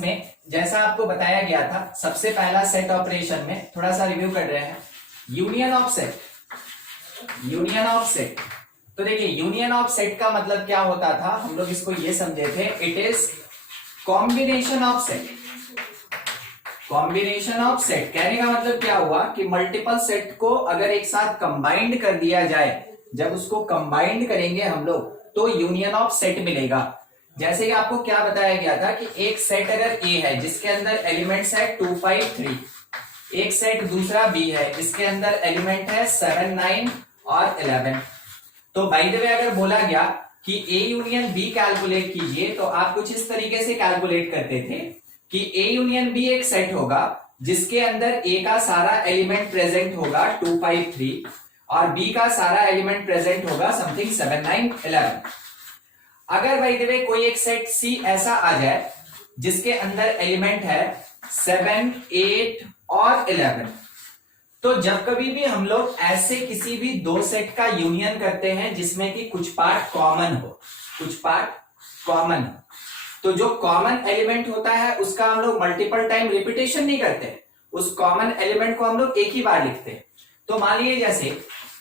में जैसा आपको बताया गया था, सबसे पहला सेट ऑपरेशन में थोड़ा सा रिव्यू कर रहे हैं, union of set. Union of set, तो देखिए यूनियन ऑफ सेट का मतलब क्या होता था, हम लोग इसको ये समझे थे, it is combination of set. Combination of set कहने का मतलब क्या हुआ कि मल्टीपल सेट को अगर एक साथ कंबाइंड कर दिया जाए, जब उसको कंबाइंड करेंगे हम लोग तो यूनियन ऑफ सेट मिलेगा। जैसे कि आपको क्या बताया गया था कि एक सेट अगर ए है जिसके अंदर एलिमेंट्स है 2, 5, 3, एक सेट दूसरा बी है जिसके अंदर एलिमेंट है 7, 9 और 11। तो बाय द वे अगर बोला गया कि ए यूनियन बी कैलकुलेट कीजिए तो आप कुछ इस तरीके से कैलकुलेट करते थे कि ए यूनियन बी एक सेट होगा जिसके अंदर ए का सारा एलिमेंट प्रेजेंट होगा 2, 5, 3 और बी का सारा एलिमेंट प्रेजेंट होगा समथिंग 7, 9, 11। अगर बाय द वे कोई एक सेट सी ऐसा आ जाए जिसके अंदर एलिमेंट है 7, 8 और 11, तो जब कभी भी हम लोग ऐसे किसी भी दो सेट का यूनियन करते हैं जिसमें कि कुछ पार्ट कॉमन हो, कुछ पार्ट कॉमन हो, तो जो कॉमन एलिमेंट होता है उसका हम लोग मल्टीपल टाइम रिपीटेशन नहीं करते, उस कॉमन एलिमेंट को हम लोग एक ही बार लिखते हैं। तो मान लीजिए जैसे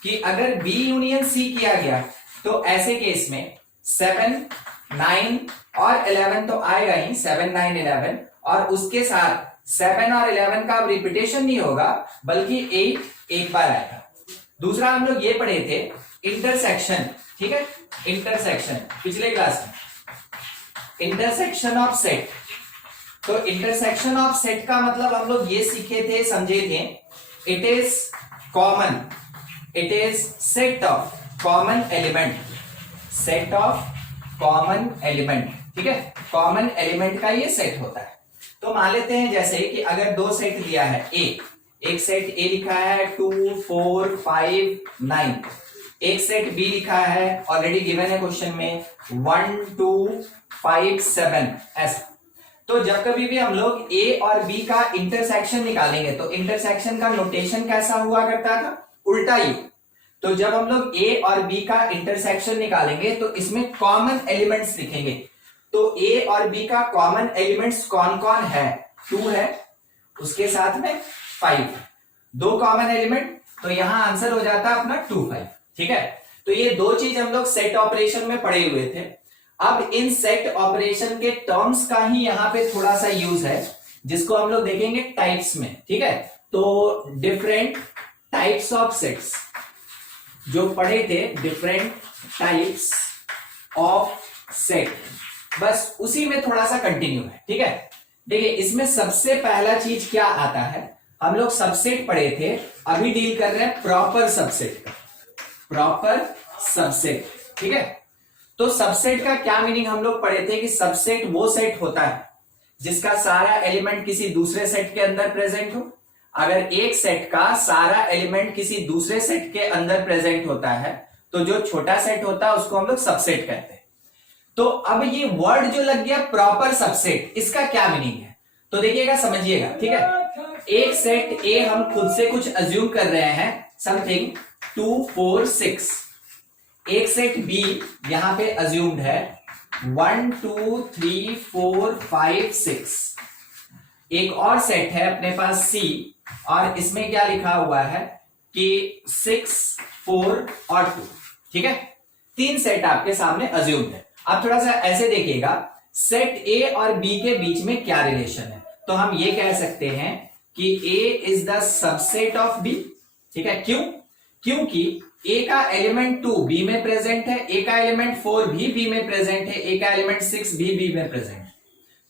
कि अगर बी यूनियन सी किया गया तो ऐसे केस में 7, 9 और 11 तो आएगा ही, 7, 9, 11, और उसके साथ 7 और 11 का रिपीटेशन नहीं होगा बल्कि 8 एक बार आएगा। दूसरा हम लोग ये पढ़े थे इंटरसेक्शन, ठीक है, इंटरसेक्शन पिछले क्लास में, इंटरसेक्शन ऑफ सेट। तो इंटरसेक्शन ऑफ सेट का मतलब हम लोग ये सीखे थे, समझे थे, it is common, it is set of common element, set of common element, ठीक है, कॉमन एलिमेंट का ये सेट होता है। तो मान लेते हैं जैसे कि अगर दो सेट दिया है, एक सेट ए लिखा है 2, 4, 5, 9, एक सेट बी लिखा है ऑलरेडी गिवन है क्वेश्चन में 1, 2, 5, 7 ऐसा। तो जब कभी भी हम लोग ए और बी का इंटरसेक्शन निकालेंगे तो इंटरसेक्शन का नोटेशन कैसा हुआ करता था, उल्टा ही। तो जब हम लोग ए और बी का इंटरसेक्शन निकालेंगे तो इसमें कॉमन एलिमेंट्स लिखेंगे। तो ए और बी का कॉमन एलिमेंट्स कौन कौन है, 2 है, उसके साथ में 5, दो कॉमन एलिमेंट, तो यहां आंसर हो जाता है अपना 2, 5, ठीक है। तो ये दो चीज हम लोग सेट ऑपरेशन में पढ़े हुए थे। अब इन सेट ऑपरेशन के टर्म्स का ही यहां पे थोड़ा सा यूज है जिसको हम लोग देखेंगे टाइप्स में, ठीक है। तो डिफरेंट टाइप्स ऑफ सेट्स जो पढ़े थे, डिफरेंट टाइप्स ऑफ सेट, बस उसी में थोड़ा सा कंटिन्यू है, ठीक है। देखिए इसमें सबसे पहला चीज क्या आता है, हम लोग सबसेट पढ़े थे, अभी डील कर रहे हैं प्रॉपर सबसेट का, प्रॉपर सबसेट, ठीक है। तो सबसेट का क्या मीनिंग हम लोग पढ़े थे कि सबसेट वो सेट होता है जिसका सारा एलिमेंट किसी दूसरे सेट के अंदर प्रेजेंट हो। अगर एक सेट का सारा एलिमेंट किसी दूसरे सेट के अंदर प्रेजेंट होता है तो जो छोटा सेट होता है उसको हम लोग सबसेट कहते हैं। तो अब ये वर्ड जो लग गया प्रॉपर सबसेट, इसका क्या मीनिंग है, तो देखिएगा, समझिएगा, ठीक है। एक सेट ए हम खुद से कुछ अज्यूम कर रहे हैं, समथिंग 2, 4, 6। एक सेट बी यहां पे अज्यूम्ड है 1, 2, 3, 4, 5, 6। एक और सेट है अपने पास सी और इसमें क्या लिखा हुआ है कि 6, 4 और 2, ठीक है। 3 सेट आपके सामने अज्यूम्ड है। अब थोड़ा सा ऐसे देखिएगा, सेट ए और बी के बीच में क्या रिलेशन है, तो हम ये कह सकते हैं कि A is the subset of B, ठीक है। क्यों, क्योंकि ए का एलिमेंट 2 बी में प्रेजेंट है, ए का एलिमेंट 4 भी बी में प्रेजेंट है, ए का एलिमेंट 6 भी बी में प्रेजेंट है।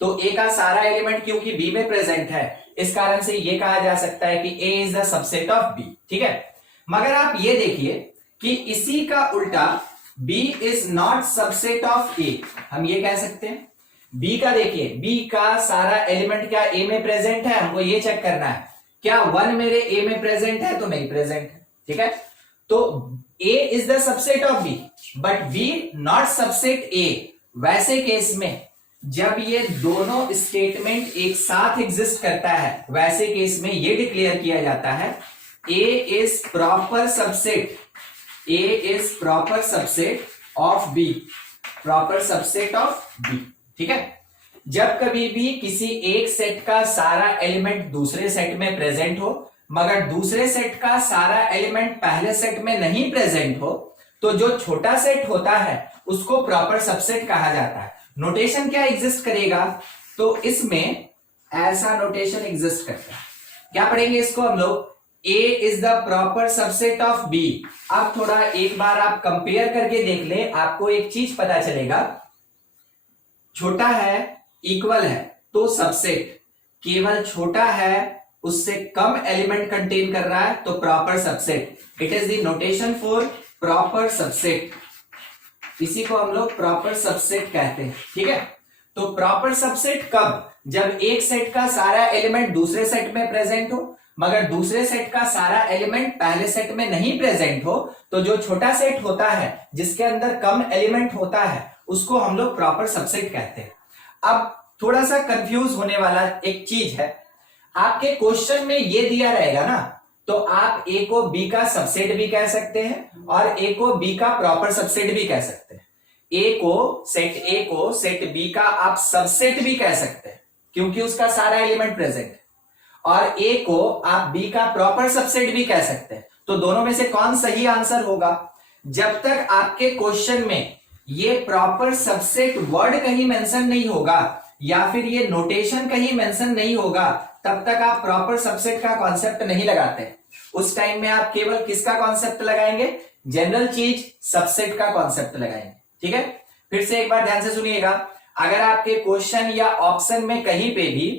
तो ए का सारा एलिमेंट क्योंकि बी में प्रेजेंट है, इस कारण से ये कहा जा सकता है कि A is the subset of B, ठीक है। मगर आप ये देखिए कि इसी का उल्टा B is not subset of A, हम ये कह सकते हैं। बी का देखिए, बी का सारा एलिमेंट क्या ए में प्रेजेंट है, हमको ये चेक करना है, क्या 1 मेरे ए में प्रेजेंट है, तो नहीं प्रेजेंट है, ठीक है। तो A is the subset of B but B not subset A. वैसे केस में जब ये दोनों स्टेटमेंट एक साथ एग्जिस्ट करता है, वैसे केस में ये डिक्लेयर किया जाता है A is proper subset, A is proper subset of B, proper subset of B, ठीक है। जब कभी भी किसी एक सेट का सारा एलिमेंट दूसरे सेट में प्रेजेंट हो मगर दूसरे सेट का सारा एलिमेंट पहले सेट में नहीं प्रेजेंट हो, तो जो छोटा सेट होता है उसको प्रॉपर सबसेट कहा जाता है। नोटेशन क्या एग्जिस्ट करेगा, तो इसमें ऐसा नोटेशन एग्जिस्ट करता है। क्या पढ़ेंगे इसको हम लोग, A is the proper subset of B। अब थोड़ा एक बार आप कंपेयर करके देख ले, आपको एक चीज पता चलेगा, छोटा है इक्वल है तो सबसेट, केवल छोटा है उससे कम एलिमेंट कंटेन कर रहा है तो proper subset. It is the notation for proper subset, इसी को हम लोग प्रॉपर सबसेट कहते हैं। ठीक है, तो प्रॉपर सबसेट कब, जब एक सेट का सारा एलिमेंट दूसरे सेट में प्रेजेंट हो मगर दूसरे सेट का सारा एलिमेंट पहले सेट में नहीं प्रेजेंट हो, तो जो छोटा सेट होता है जिसके अंदर कम एलिमेंट होता है उसको हम लोग प्रॉपर सबसेट कहते हैं। अब थोड़ा सा कंफ्यूज होने वाला एक चीज है, आपके क्वेश्चन में ये दिया रहेगा ना, तो आप ए को बी का सबसेट भी कह सकते हैं और ए को बी का प्रॉपर सबसेट भी कह सकते हैं। ए को सेट बी का आप सबसेट भी कह सकते हैं क्योंकि उसका सारा एलिमेंट प्रेजेंट है, और ए को आप बी का प्रॉपर सबसेट भी कह सकते हैं। तो दोनों में से कौन सही आंसर होगा, जब तक आपके क्वेश्चन में ये प्रॉपर सबसेट वर्ड कहीं मेंशन नहीं होगा या फिर ये नोटेशन कहीं मेंशन नहीं होगा, तब तक आप प्रॉपर सबसेट का कॉन्सेप्ट नहीं लगाते। उस टाइम में आप केवल किसका कॉन्सेप्ट लगाएंगे, जनरल चीज सबसेट का कॉन्सेप्ट लगाएंगे। ठीक है, फिर से एक बार ध्यान से सुनिएगा, अगर आपके क्वेश्चन या ऑप्शन में कहीं पे भी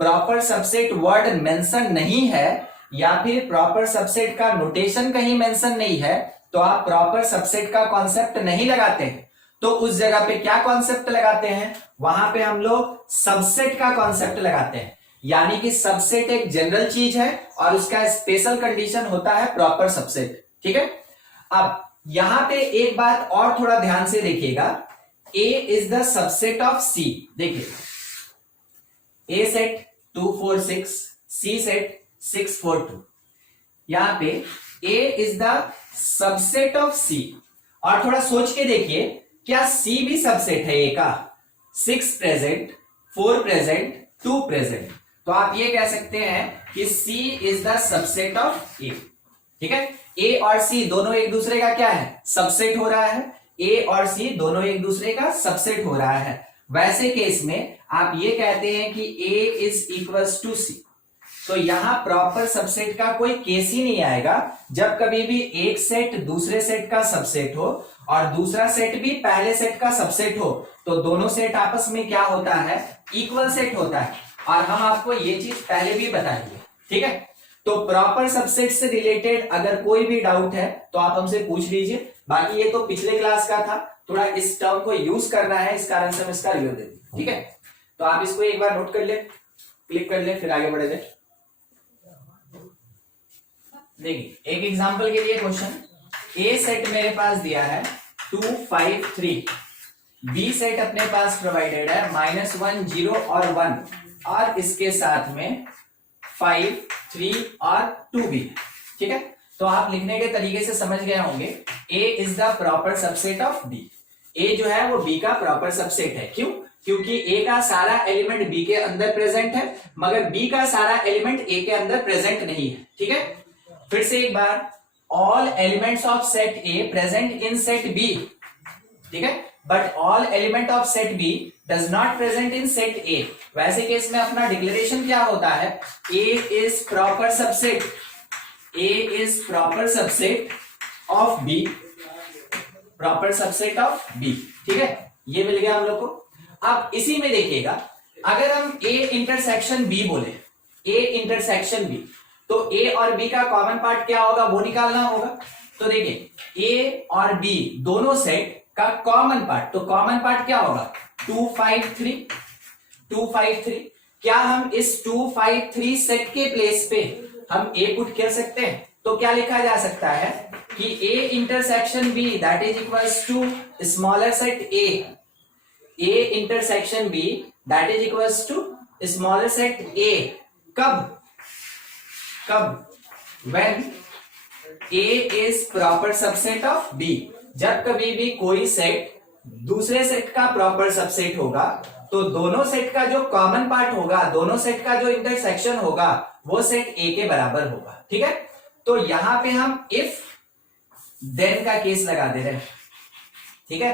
प्रॉपर सबसेट वर्ड मेंशन नहीं है या फिर प्रॉपर सबसेट का नोटेशन कहीं मेंशन नहीं है, तो आप प्रॉपर सबसेट का कॉन्सेप्ट नहीं लगाते हैं। तो उस जगह पे क्या कॉन्सेप्ट लगाते हैं, वहां पे हम लोग सबसेट का कॉन्सेप्ट लगाते हैं। यानी कि सबसेट एक जनरल चीज है और उसका स्पेशल कंडीशन होता है प्रॉपर सबसेट। ठीक है, अब यहां पे एक बात और थोड़ा ध्यान से देखिएगा, A is the subset of C। देखिए A सेट 2 4 6, C सेट 6 4 2, यहां पे A is the subset of C। और थोड़ा सोच के देखिए, क्या C भी सबसेट है A का, 6 प्रेजेंट 4 प्रेजेंट 2 प्रेजेंट, तो आप ये कह सकते हैं कि C is the subset of A। ठीक है, A और C दोनों एक दूसरे का क्या है, सबसेट हो रहा है। A और C दोनों एक दूसरे का सबसेट हो रहा है। वैसे केस में आप ये कहते हैं कि A is equals to C, तो यहां प्रॉपर सबसेट का कोई केस ही नहीं आएगा। जब कभी भी एक सेट दूसरे सेट का सबसेट हो और दूसरा सेट भी पहले सेट का सबसेट हो, तो दोनों सेट आपस में क्या होता है, इक्वल सेट होता है। और हम आपको ये चीज पहले भी बताएंगे। ठीक है, तो प्रॉपर सबसेट से रिलेटेड अगर कोई भी डाउट है तो आप हमसे पूछ लीजिए। बाकी ये तो पिछले क्लास का था, थोड़ा इस टर्म को यूज करना है, इस कारण से हम इसका रिव्यू देते हैं। ठीक है, तो आप इसको एक बार नोट कर ले, क्लिक कर ले, फिर आगे बढ़े जाए। देखिए एक एग्जांपल के लिए क्वेश्चन, ए सेट मेरे पास दिया है 2 5 3, बी सेट अपने पास प्रोवाइडेड है -1 0 और 1, और इसके साथ में 5 3 और 2 भी। ठीक है, तो आप लिखने के तरीके से समझ गए होंगे, A is the proper subset of B। A जो है वो B का प्रॉपर सबसेट है। क्यों, क्योंकि A का सारा एलिमेंट B के अंदर प्रेजेंट है मगर B का सारा एलिमेंट A के अंदर प्रेजेंट नहीं है। ठीक है, फिर से एक बार, all elements of set A present in set B। ठीक है, but all element of set B does not present in set A। वैसे केस में अपना डिक्लेरेशन क्या होता है, A is proper subset, A is proper subset of B, proper subset of B। ठीक है, ये मिल गया हम लोग को। अब इसी में देखिएगा, अगर हम A इंटरसेक्शन B बोले, A इंटरसेक्शन B, तो A और B का कॉमन पार्ट क्या होगा वो निकालना होगा। तो देखिए A और B दोनों सेट का कॉमन पार्ट, तो कॉमन पार्ट क्या होगा, 2 5 3 2 5 3। क्या हम इस 2 5 3 सेट के प्लेस पे हम A पुट कर सकते हैं, तो क्या लिखा जा सकता है कि A intersection B that is equals to smaller set A intersection B that is equals to smaller set A। कब, when A is proper subset of B। जब कभी भी कोई सेट दूसरे सेट का प्रॉपर सबसेट होगा तो दोनों सेट का जो कॉमन पार्ट होगा, दोनों सेट का जो इंटरसेक्शन होगा वो सेट ए के बराबर होगा। ठीक है, तो यहां पे हम इफ देन का केस लगा दे रहे हैं। ठीक है,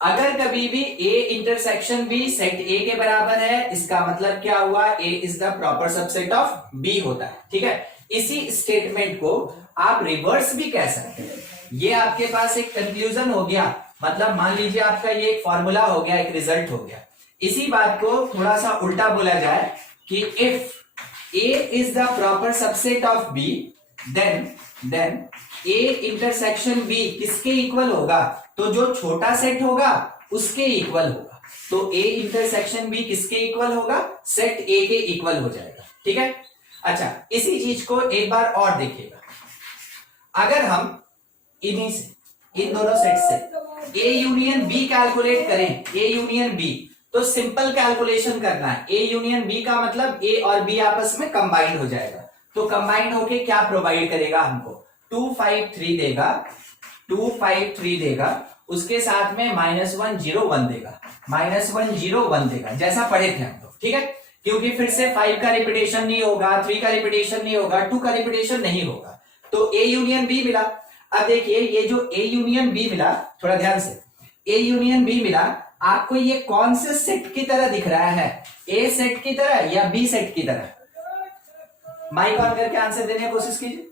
अगर कभी भी A intersection B set A के बराबर है, इसका मतलब क्या हुआ, A is the proper subset of B होता है। ठीक है, इसी स्टेटमेंट को आप रिवर्स भी कह सकते हैं। ये आपके पास एक कंक्लूजन हो गया, मतलब मान लीजिए आपका ये एक फॉर्मूला हो गया, एक रिजल्ट हो गया। इसी बात को थोड़ा सा उल्टा बोला जाए कि if A is the proper subset of B then A intersection B किसके इक्वल होगा, तो जो छोटा सेट होगा उसके इक्वल होगा। तो ए इंटरसेक्शन बी किसके इक्वल होगा, सेट ए के इक्वल हो जाएगा। ठीक है, अच्छा इसी चीज को एक बार और देखिएगा। अगर हम इन्हीं से, इन दोनों सेट से ए यूनियन बी कैलकुलेट करें, ए यूनियन बी, तो सिंपल कैलकुलेशन करना है। ए यूनियन बी का मतलब ए और बी आपस में कंबाइंड हो जाएगा। तो कंबाइंड होके क्या प्रोवाइड करेगा हमको, 253 देगा, 253 देगा, उसके साथ में -101 देगा, -101 देगा, जैसा पढ़े थे हम तो। ठीक है, क्योंकि फिर से 5 का रिपीटेशन नहीं होगा, 3 का रिपीटेशन नहीं होगा, 2 का रिपीटेशन नहीं होगा। तो ए यूनियन बी मिला। अब देखिए ये जो ए यूनियन बी मिला, थोड़ा ध्यान से, ए यूनियन बी मिला, आपको ये कौन से सेट की तरह दिख रहा है, ए सेट की तरह या बी सेट की तरह? माइक ऑन करके आंसर देने की कोशिश कीजिए।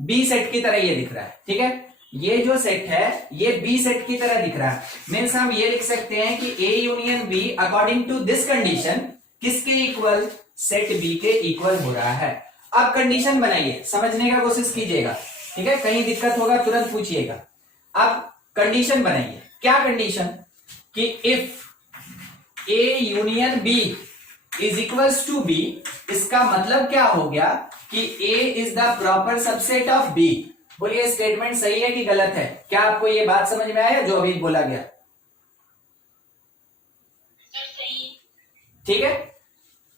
बी सेट की तरह ये दिख रहा है। ठीक है, ये जो सेट है ये बी सेट की तरह दिख रहा है। मीन्स हम ये लिख सकते हैं कि A union B according to this condition किसके इक्वल, सेट बी के इक्वल हो रहा है। अब कंडीशन बनाइए, समझने का कोशिश कीजिएगा। ठीक है, कहीं दिक्कत होगा तुरंत पूछिएगा। अब कंडीशन बनाइए, क्या कंडीशन, कि if A union B is equals to B, इसका मतलब क्या हो गया कि A is the proper subset of B. बोलिए स्टेटमेंट सही है कि गलत है? क्या आपको ये बात समझ में आया जो अभी बोला गया? ठीक है,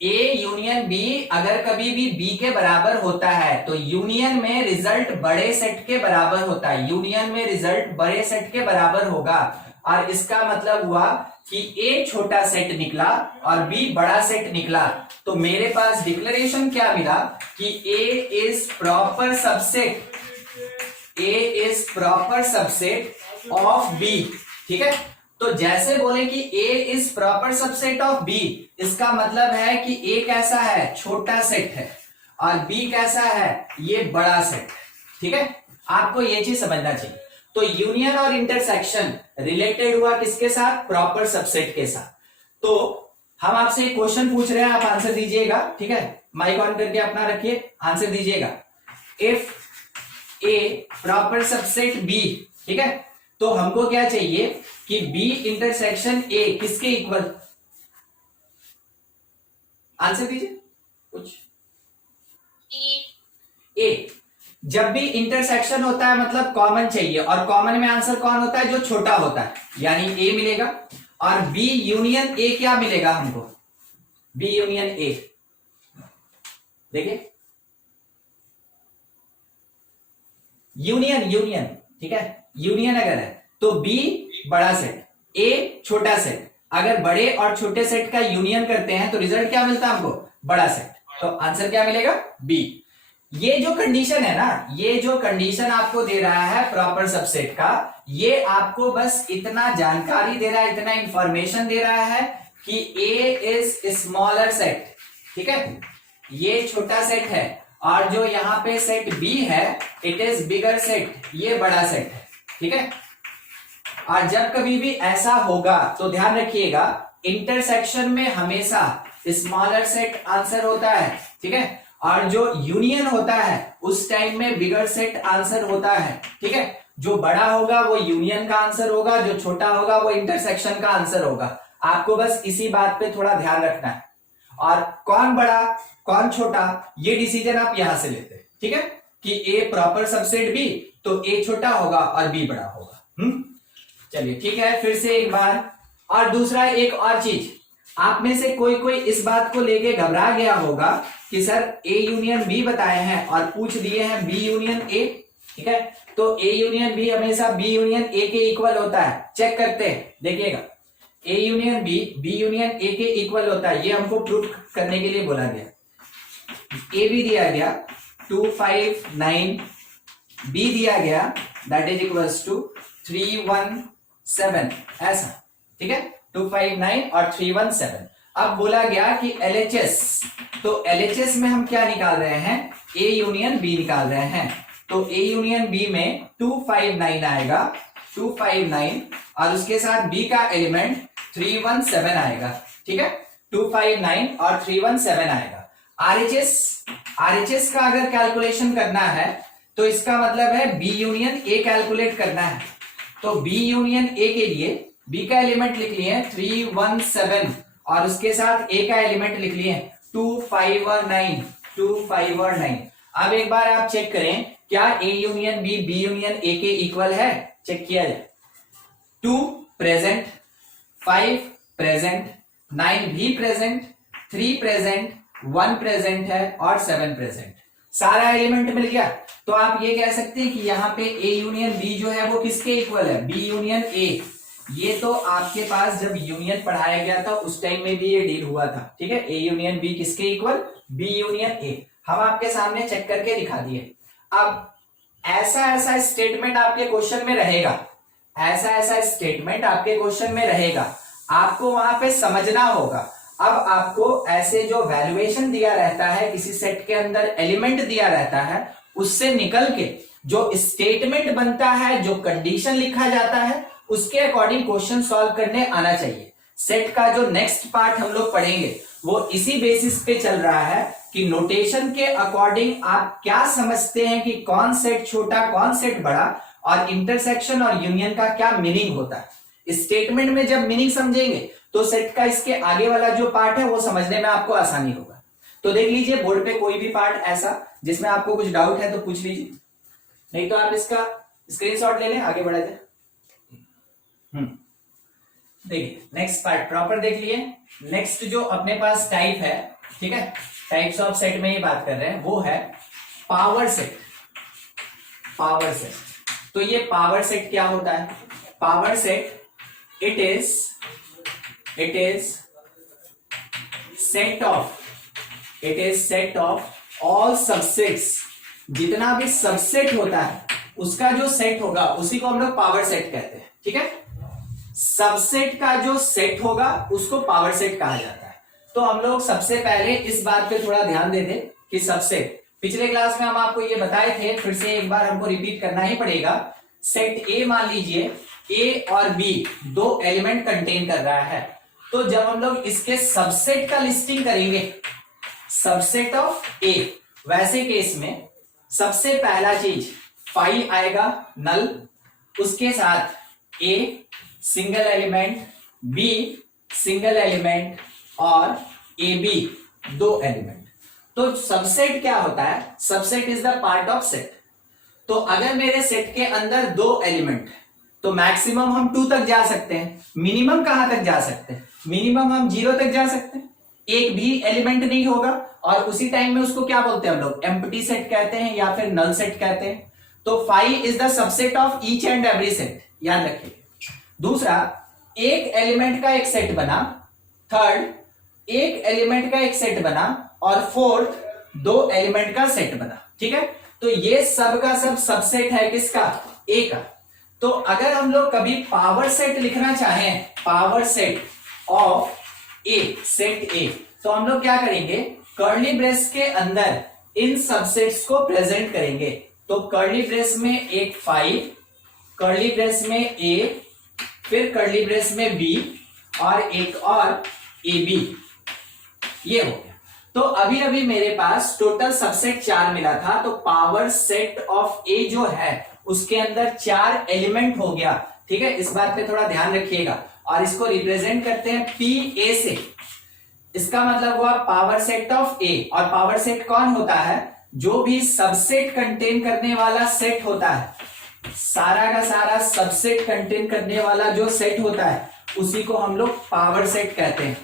ए यूनियन बी अगर कभी भी बी के बराबर होता है तो यूनियन में रिजल्ट बड़े सेट के बराबर होता है, यूनियन में रिजल्ट बड़े सेट के बराबर होगा। और इसका मतलब हुआ कि ए छोटा सेट निकला और बी बड़ा सेट निकला, तो मेरे पास डिक्लेरेशन क्या मिला कि A is proper subset, A is proper subset of B. ठीक है, तो जैसे बोले कि A is proper subset of B, इसका मतलब है कि ए कैसा है, छोटा सेट है, और बी कैसा है, ये बड़ा सेट। ठीक है, आपको ये चीज समझना चाहिए। तो यूनियन और इंटरसेक्शन रिलेटेड हुआ किसके साथ, प्रॉपर सबसेट के साथ। तो हम आपसे एक क्वेश्चन पूछ रहे हैं, आप आंसर दीजिएगा। ठीक है, माइक ऑन करके अपना रखिए, आंसर दीजिएगा। If A proper subset B, ठीक है, तो हमको क्या चाहिए कि बी इंटरसेक्शन ए किसके इक्वल, आंसर दीजिए कुछ। ए, जब भी इंटरसेक्शन होता है मतलब कॉमन चाहिए, और कॉमन में आंसर कौन होता है, जो छोटा होता है, यानी ए मिलेगा। और बी यूनियन ए क्या मिलेगा हमको, बी यूनियन ए। देखिए यूनियन, यूनियन, ठीक है, यूनियन अगर है तो बी बड़ा सेट, ए छोटा सेट। अगर बड़े और छोटे सेट का यूनियन करते हैं तो रिजल्ट क्या मिलता है हमको, बड़ा सेट। तो आंसर क्या मिलेगा, बी। ये जो कंडीशन है ना, ये जो कंडीशन आपको दे रहा है प्रॉपर सबसेट का, ये आपको बस इतना जानकारी दे रहा है, इतना इंफॉर्मेशन दे रहा है कि ए इज स्मॉलर सेट। ठीक है, ये छोटा सेट है, और जो यहां पे सेट बी है इट इज बिगर सेट, ये बड़ा सेट है। ठीक है, और जब कभी भी ऐसा होगा तो ध्यान रखिएगा, इंटरसेक्शन में हमेशा स्मॉलर सेट आंसर होता है। ठीक है, और जो यूनियन होता है उस टाइम में बिगर सेट आंसर होता है। ठीक है, जो बड़ा होगा वो यूनियन का आंसर होगा, जो छोटा होगा वो इंटरसेक्शन का आंसर होगा। आपको बस इसी बात पे थोड़ा ध्यान रखना है, और कौन बड़ा कौन छोटा ये डिसीजन आप यहां से लेते हैं। ठीक है, कि ए प्रॉपर सबसेट बी तो ए छोटा होगा और बी बड़ा होगा। चलिए ठीक है, फिर से एक बार। और दूसरा एक और चीज, आप में से कोई कोई इस बात को लेके घबरा गया होगा कि सर ए यूनियन बी बताए हैं और पूछ दिए हैं बी यूनियन ए। ठीक है, तो ए यूनियन बी हमेशा बी यूनियन ए के इक्वल होता है। चेक करते हैं, देखिएगा A union B union A के इक्वल होता है, ये हमको प्रूव करने के लिए बोला गया। ए भी दिया गया 259, बी दिया गया दैट इज इक्वल्स टू 317, ऐसा, ठीक है, 259 और 317। अब बोला गया कि LHS, तो LHS में हम क्या निकाल रहे हैं, ए यूनियन बी निकाल रहे हैं। तो ए यूनियन बी में 259 आएगा, 259, और उसके साथ बी का एलिमेंट 317 आएगा, ठीक है, 259 और 317 आएगा। RHS का अगर कैलकुलेशन करना है तो इसका मतलब है बी यूनियन ए कैलकुलेट करना है। तो बी यूनियन ए के लिए बी का एलिमेंट लिख लिए 317 और उसके साथ ए का एलिमेंट लिख लिए 259, 259। अब एक बार आप चेक करें क्या A union B union A के इक्वल है, चेक किया जाए। 2 प्रेजेंट, 5 प्रेजेंट, 9 भी प्रेजेंट, 3 प्रेजेंट, 1 प्रेजेंट है और 7 प्रेजेंट, सारा एलिमेंट मिल गया। तो आप ये कह सकते हैं कि यहाँ पे ए यूनियन बी जो है वो किसके इक्वल है, बी यूनियन ए। ये तो आपके पास जब यूनियन पढ़ाया गया था उस टाइम में भी ये डील हुआ था, ठीक है। ए यूनियन बी किसके इक्वल, बी यूनियन ए। हम आपके सामने चेक करके दिखा दिए। अब ऐसा ऐसा स्टेटमेंट आपके क्वेश्चन में रहेगा, ऐसा ऐसा स्टेटमेंट आपके क्वेश्चन में रहेगा, आपको वहां पे समझना होगा। अब आपको ऐसे जो वैल्यूएशन दिया रहता है, किसी सेट के अंदर एलिमेंट दिया रहता है, उससे निकल के जो स्टेटमेंट बनता है, जो कंडीशन लिखा जाता है, उसके अकॉर्डिंग क्वेश्चन सॉल्व करने आना चाहिए। सेट का जो नेक्स्ट पार्ट हम लोग पढ़ेंगे वो इसी बेसिस पे चल रहा है कि नोटेशन के अकॉर्डिंग आप क्या समझते हैं कि कौन सेट छोटा कौन सेट बड़ा, और इंटरसेक्शन और यूनियन का क्या मीनिंग होता है। स्टेटमेंट में जब मीनिंग समझेंगे तो सेट का इसके आगे वाला जो पार्ट है वो समझने में आपको आसानी होगा। तो देख लीजिए बोर्ड पे कोई भी पार्ट ऐसा जिसमें आपको कुछ डाउट है तो पूछ लीजिए, नहीं तो आप इसका स्क्रीनशॉट ले लें, आगे बढ़ा जाए। देखिए नेक्स्ट पार्ट प्रॉपर देख लिए। नेक्स्ट जो अपने पास टाइप है, ठीक है, टाइप्स ऑफ सेट में ये बात कर रहे हैं, वो है पावर सेट। पावर सेट, तो ये पावर सेट क्या होता है, power set it is set of all subsets. जितना भी सबसेट होता है उसका जो सेट होगा उसी को हम लोग पावर सेट कहते हैं, ठीक है। सबसेट का जो सेट होगा उसको पावर सेट कहा जाता है। तो हम लोग सबसे पहले इस बात पे थोड़ा ध्यान देते कि सबसेट, पिछले क्लास में हम आपको ये बताए थे, फिर से एक बार हमको रिपीट करना ही पड़ेगा। सेट ए मान लीजिए ए और बी दो एलिमेंट कंटेन कर रहा है, तो जब हम लोग इसके सबसेट का लिस्टिंग करेंगे, सबसेट ऑफ ए, वैसे केस में सबसे पहला चीज 5 आएगा नल, उसके साथ A single element, B single element और ए बी दो एलिमेंट। तो सबसेट क्या होता है, subset is the part of set. तो अगर मेरे सेट के अंदर दो एलिमेंट, तो मैक्सिमम हम 2 तक जा सकते हैं, मिनिमम कहां तक जा सकते हैं, मिनिमम हम 0 तक जा सकते हैं, एक भी एलिमेंट नहीं होगा, और उसी टाइम में उसको क्या बोलते हैं हम लोग, एम्प्टी सेट कहते हैं या फिर नल सेट कहते हैं। तो 5 is the subset of each and every set, याद रखिए। दूसरा, एक एलिमेंट का एक सेट बना, थर्ड एक एलिमेंट का एक सेट बना, और फोर्थ 2 एलिमेंट का सेट बना, ठीक है। तो ये सब का सब सबसेट है किसका, ए का। तो अगर हम लोग कभी पावर सेट लिखना चाहें, power set of A, set ए, तो हम लोग क्या करेंगे, कर्ली ब्रेस के अंदर इन सबसेट्स को प्रेजेंट करेंगे। तो कर्ली ब्रेस में एक 5, कर्ली ब्रेस में ए, फिर कर्ली ब्रेस में बी, और एक और ए बी, ये हो गया। तो अभी अभी मेरे पास टोटल सबसेट 4 मिला था, तो पावर सेट ऑफ ए जो है उसके अंदर 4 एलिमेंट हो गया, ठीक है। इस बात पे थोड़ा ध्यान रखिएगा, और इसको रिप्रेजेंट करते हैं पी ए से। इसका मतलब हुआ पावर सेट ऑफ ए, और पावर सेट कौन होता है, जो भी सबसेट कंटेन करने वाला सेट होता है, सारा का सारा सबसेट कंटेन करने वाला जो सेट होता है उसी को हम लोग पावर सेट कहते हैं।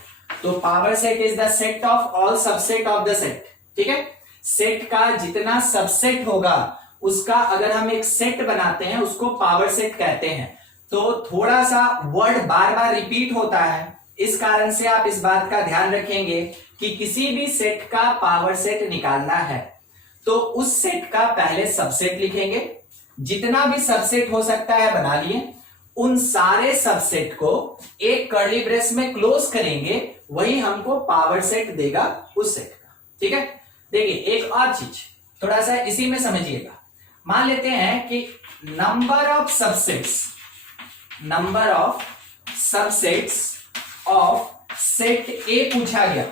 तो power set is the set of all subset of the set, ठीक है। सेट का जितना सबसेट होगा उसका अगर हम एक सेट बनाते हैं उसको पावर सेट कहते हैं। तो थोड़ा सा वर्ड बार बार रिपीट होता है, इस कारण से आप इस बात का ध्यान रखेंगे कि किसी भी सेट का पावर सेट निकालना है तो उस सेट का पहले सबसेट लिखेंगे, जितना भी सबसेट हो सकता है बना लिए, उन सारे सबसेट को एक कर्ली ब्रेस में क्लोज करेंगे, वही हमको पावर सेट देगा उस सेट का। ठीक है, देखिए एक और चीज थोड़ा सा इसी में समझिएगा। मान लेते हैं कि number of subsets of set ए पूछा गया,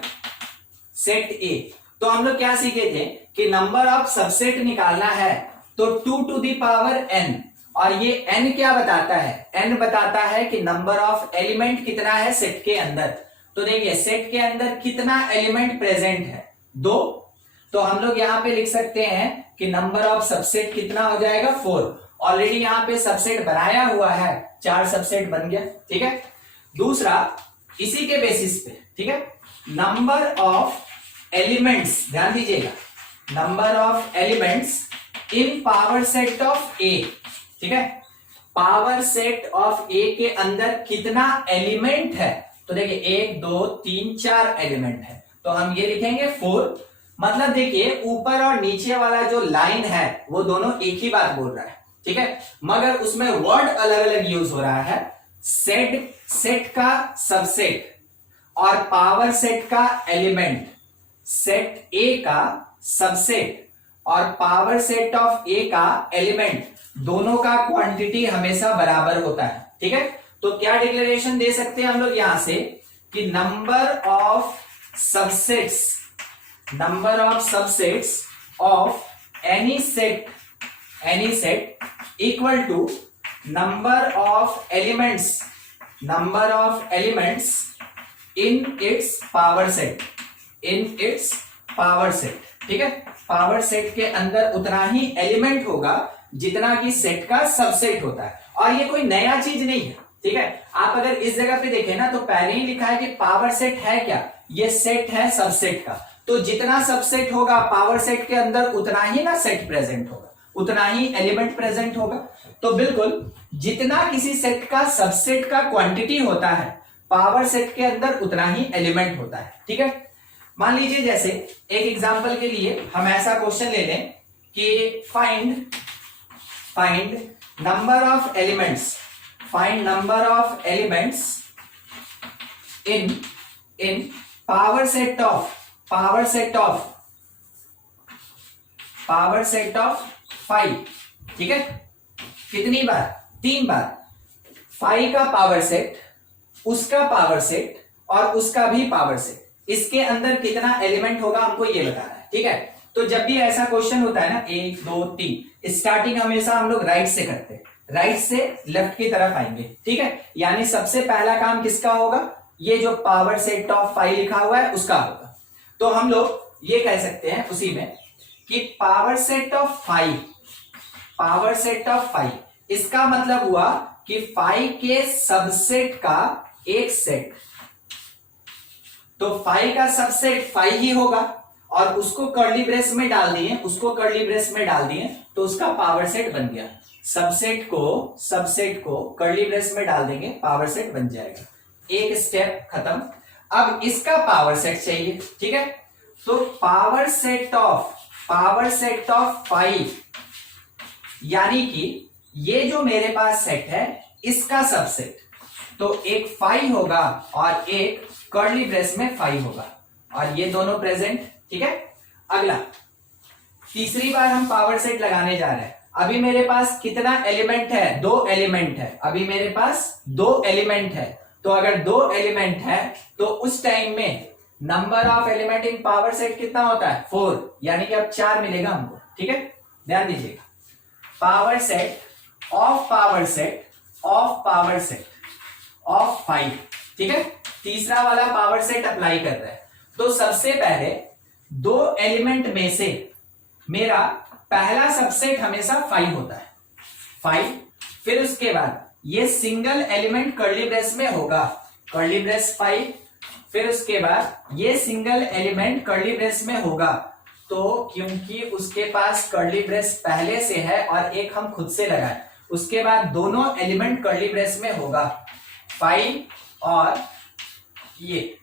सेट ए। तो हम लोग क्या सीखे थे कि नंबर ऑफ सबसेट निकालना है तो 2 to the power n, और ये n क्या बताता है, n बताता है कि नंबर ऑफ एलिमेंट कितना है सेट के अंदर। तो देखिए सेट के अंदर कितना एलिमेंट प्रेजेंट है, 2। तो हम लोग यहां पे लिख सकते हैं कि नंबर ऑफ सबसेट कितना हो जाएगा, 4। ऑलरेडी यहां पे सबसेट बनाया हुआ है, 4 सबसेट बन गया। ठीक है, दूसरा इसी के बेसिस पे, ठीक है, नंबर ऑफ एलिमेंट्स, ध्यान दीजिएगा, number of elements in power set of A. ठीक है, पावर सेट ऑफ ए के अंदर कितना एलिमेंट है, तो देखिए 1 2 3 4 एलिमेंट है, तो हम ये लिखेंगे 4। मतलब देखिए ऊपर और नीचे वाला जो लाइन है वो दोनों एक ही बात बोल रहा है। ठीक है, मगर उसमें वर्ड अलग अलग यूज हो रहा है। सेट का सबसेट और पावर सेट का एलिमेंट, सेट ए का सबसेट और पावर सेट ऑफ ए का एलिमेंट, दोनों का क्वांटिटी हमेशा बराबर होता है। ठीक है, तो क्या डिक्लेरेशन दे सकते हैं हम लोग यहां से कि number of subsets of any set equal to number of elements in its power set, ठीक है, पावर सेट के अंदर उतना ही एलिमेंट होगा जितना कि सेट का सबसेट होता है। और ये कोई नया चीज नहीं है। ठीक है, आप अगर इस जगह पे देखें ना तो पहले ही लिखा है कि पावर सेट है क्या, ये सेट है सबसेट का, तो जितना सबसेट होगा पावर सेट के अंदर उतना ही ना सेट प्रेजेंट होगा, उतना ही एलिमेंट प्रेजेंट होगा। तो बिल्कुल जितना किसी सेट का सबसेट का क्वांटिटी होता है पावर सेट के अंदर उतना ही एलिमेंट होता है। ठीक है, मान लीजिए जैसे एक एग्जांपल के लिए हम ऐसा क्वेश्चन ले लें कि find number of elements in power set of 5। ठीक है, कितनी बार, 3 बार। 5 का पावर सेट, उसका पावर सेट और उसका भी पावर सेट, इसके अंदर कितना एलिमेंट होगा हमको ये बताना है। ठीक है, तो जब भी ऐसा क्वेश्चन होता है ना 1 2 3, स्टार्टिंग हमेशा हम लोग राइट से करते हैं, राइट से लेफ्ट की तरफ आएंगे। ठीक है, यानी सबसे पहला काम किसका होगा, ये जो पावर सेट ऑफ 5 लिखा हुआ है उसका होगा। तो हम लोग ये कह सकते हैं उसी में कि पावर सेट ऑफ 5, इसका मतलब हुआ कि 5 के सबसेट का एक सेट, तो 5 का सबसेट 5 ही होगा और उसको कर्ली ब्रेस में डाल दिए, तो उसका पावर सेट बन गया। सबसेट को कर्ली ब्रेस में डाल देंगे, पावर सेट बन जाएगा। एक स्टेप खत्म। अब इसका पावर सेट चाहिए। ठीक है, तो पावर सेट ऑफ 5, यानी कि ये जो मेरे पास सेट है इसका सबसेट, तो एक 5 होगा और एक कर्ली ब्रेस में 5 होगा और ये दोनों प्रेजेंट। ठीक है, अगला तीसरी बार हम पावर सेट लगाने जा रहे हैं। अभी मेरे पास कितना एलिमेंट है, 2 एलिमेंट है। अभी मेरे पास 2 एलिमेंट है, तो अगर 2 एलिमेंट है तो उस टाइम में number of element in power set कितना होता है, 4, यानी कि अब 4 मिलेगा हमको। ठीक है, ध्यान दीजिएगा, पावर सेट ऑफ 5। ठीक है, तीसरा वाला पावर सेट अप्लाई कर रहा है। तो सबसे पहले 2 एलिमेंट में से मेरा पहला सबसेट हमेशा 5 होता है, 5। फिर उसके बाद ये सिंगल एलिमेंट कर्ली ब्रेस में होगा, कर्ली ब्रेस 5। फिर उसके बाद ये सिंगल एलिमेंट कर्ली ब्रेस में होगा, तो क्योंकि उसके पास कर्ली ब्रेस पहले से है और एक हम खुद से लगाए, उसके बाद दोनों एलिमेंट कर्ली ब्रेस में होगा, 5 और ये।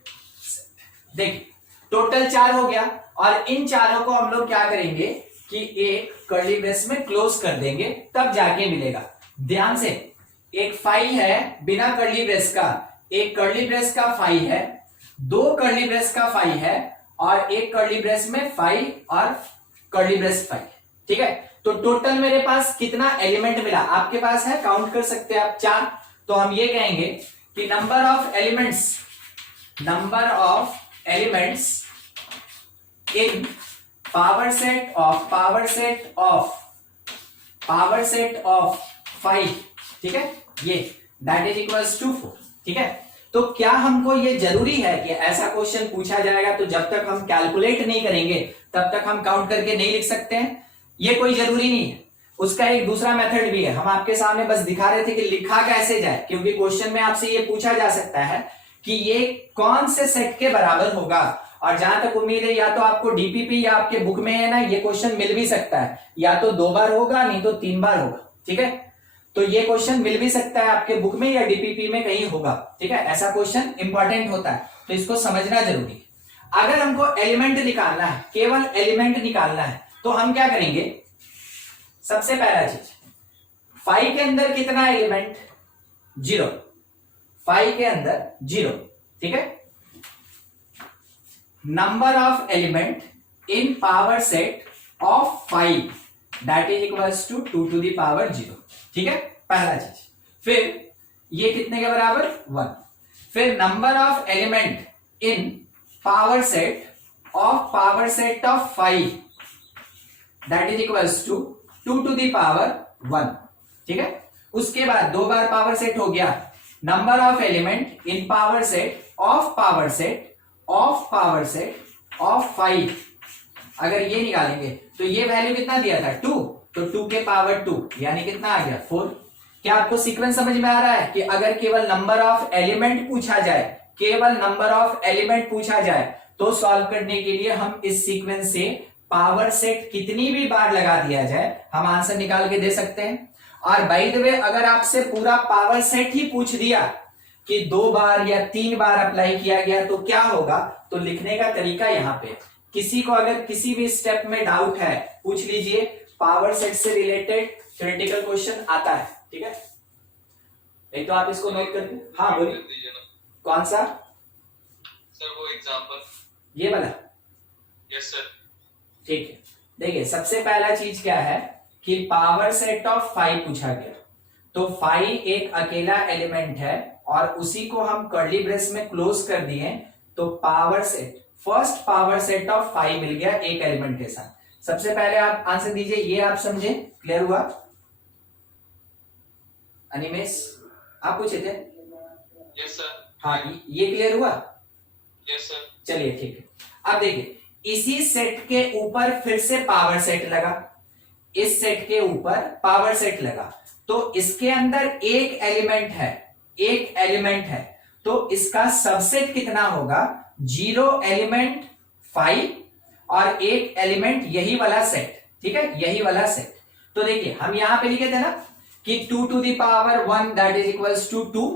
देखिए टोटल 4 हो गया, और इन चारों को हम लोग क्या करेंगे कि एक कर्ली ब्रेस में क्लोज कर देंगे, तब जाके मिलेगा। ध्यान से, एक 5 है बिना कर्ली ब्रेस का, एक कर्ली ब्रेस का 5 है, दो कर्ली ब्रेस का 5 है, और एक कर्ली ब्रेस में 5 और कर्ली ब्रेस 5। ठीक है, तो टोटल मेरे पास कितना एलिमेंट मिला आपके पास है, काउंट कर सकते हैं आप, 4। तो हम ये कहेंगे कि number of elements in power set of 5, ठीक है, ये दैट इज इक्वल्स टू 4। ठीक है, तो क्या हमको ये जरूरी है कि ऐसा क्वेश्चन पूछा जाएगा तो जब तक हम कैलकुलेट नहीं करेंगे तब तक हम काउंट करके नहीं लिख सकते हैं? ये कोई जरूरी नहीं है। उसका एक दूसरा मेथड भी है, हम आपके सामने बस दिखा रहे थे कि लिखा कैसे जाए, क्योंकि क्वेश्चन में आपसे ये पूछा जा सकता है कि ये कौन से सेट के बराबर होगा। और जहां तक उम्मीद है, या तो आपको डीपीपी या आपके बुक में है ना, ये क्वेश्चन मिल भी सकता है, या तो 2 बार होगा नहीं तो 3 बार होगा। ठीक है, तो ये क्वेश्चन मिल भी सकता है आपके बुक में या डीपीपी में कहीं होगा। ठीक है, ऐसा क्वेश्चन इंपॉर्टेंट होता है, तो इसको समझना जरूरी है। अगर हमको एलिमेंट निकालना है, केवल एलिमेंट निकालना है, तो हम क्या करेंगे? सबसे पहला चीज, 5 के अंदर कितना एलिमेंट? 0। 5 के अंदर 0। ठीक है, number of element in power set of 5 that is equals to 2 to the power 0। ठीक है, पहला चीज। फिर ये कितने के बराबर? 1। फिर number of element in power set of 5 that is equals to 2 to the power 1। ठीक है, उसके बाद 2 बार पावर सेट हो गया, number of element in power set of 5। अगर ये निकालेंगे तो ये वैल्यू कितना दिया था? 2, तो 2 के पावर 2 यानी कितना आ गया? 4। क्या आपको सीक्वेंस समझ में आ रहा है कि अगर केवल नंबर ऑफ एलिमेंट पूछा जाए तो सॉल्व करने के लिए हम इस सीक्वेंस से पावर सेट कितनी भी बार लगा दिया जाए हम आंसर निकाल के दे सकते हैं। और बाय द वे, अगर आपसे पूरा पावर सेट ही पूछ दिया कि 2 बार या 3 बार अप्लाई किया गया तो क्या होगा, तो लिखने का तरीका यहां पे। किसी को अगर किसी भी स्टेप में डाउट है पूछ लीजिए, पावर सेट से रिलेटेड थ्योरेटिकल क्वेश्चन आता है। ठीक है, एक तो आप इसको नोट कर, हाँ बोलिए। कौन सा सर? वो एग्जांपल ये वाला? Yes sir. ठीक है, देखिए सबसे पहला चीज क्या है कि पावर सेट ऑफ 5 पूछा गया, तो 5 एक अकेला एलिमेंट है और उसी को हम कर्ली ब्रेस में क्लोज कर दिए, तो फर्स्ट पावर सेट ऑफ 5 मिल गया एक एलिमेंट के साथ। सबसे पहले आप आंसर दीजिए, ये आप समझे? क्लियर हुआ? अनिमेश आप पूछे थे? Yes sir. हाँ, ये क्लियर हुआ? Yes sir. चलिए ठीक है, अब देखिए इसी सेट के ऊपर फिर से पावर सेट लगा, इस सेट के ऊपर पावर सेट लगा, तो इसके अंदर एक एलिमेंट है, तो इसका सबसेट कितना होगा? 0 एलिमेंट 5 और एक एलिमेंट यही वाला सेट। ठीक है, यही वाला सेट। तो देखिए हम यहां पे लिखे थे ना कि 2 to the power 1 that is equals to 2,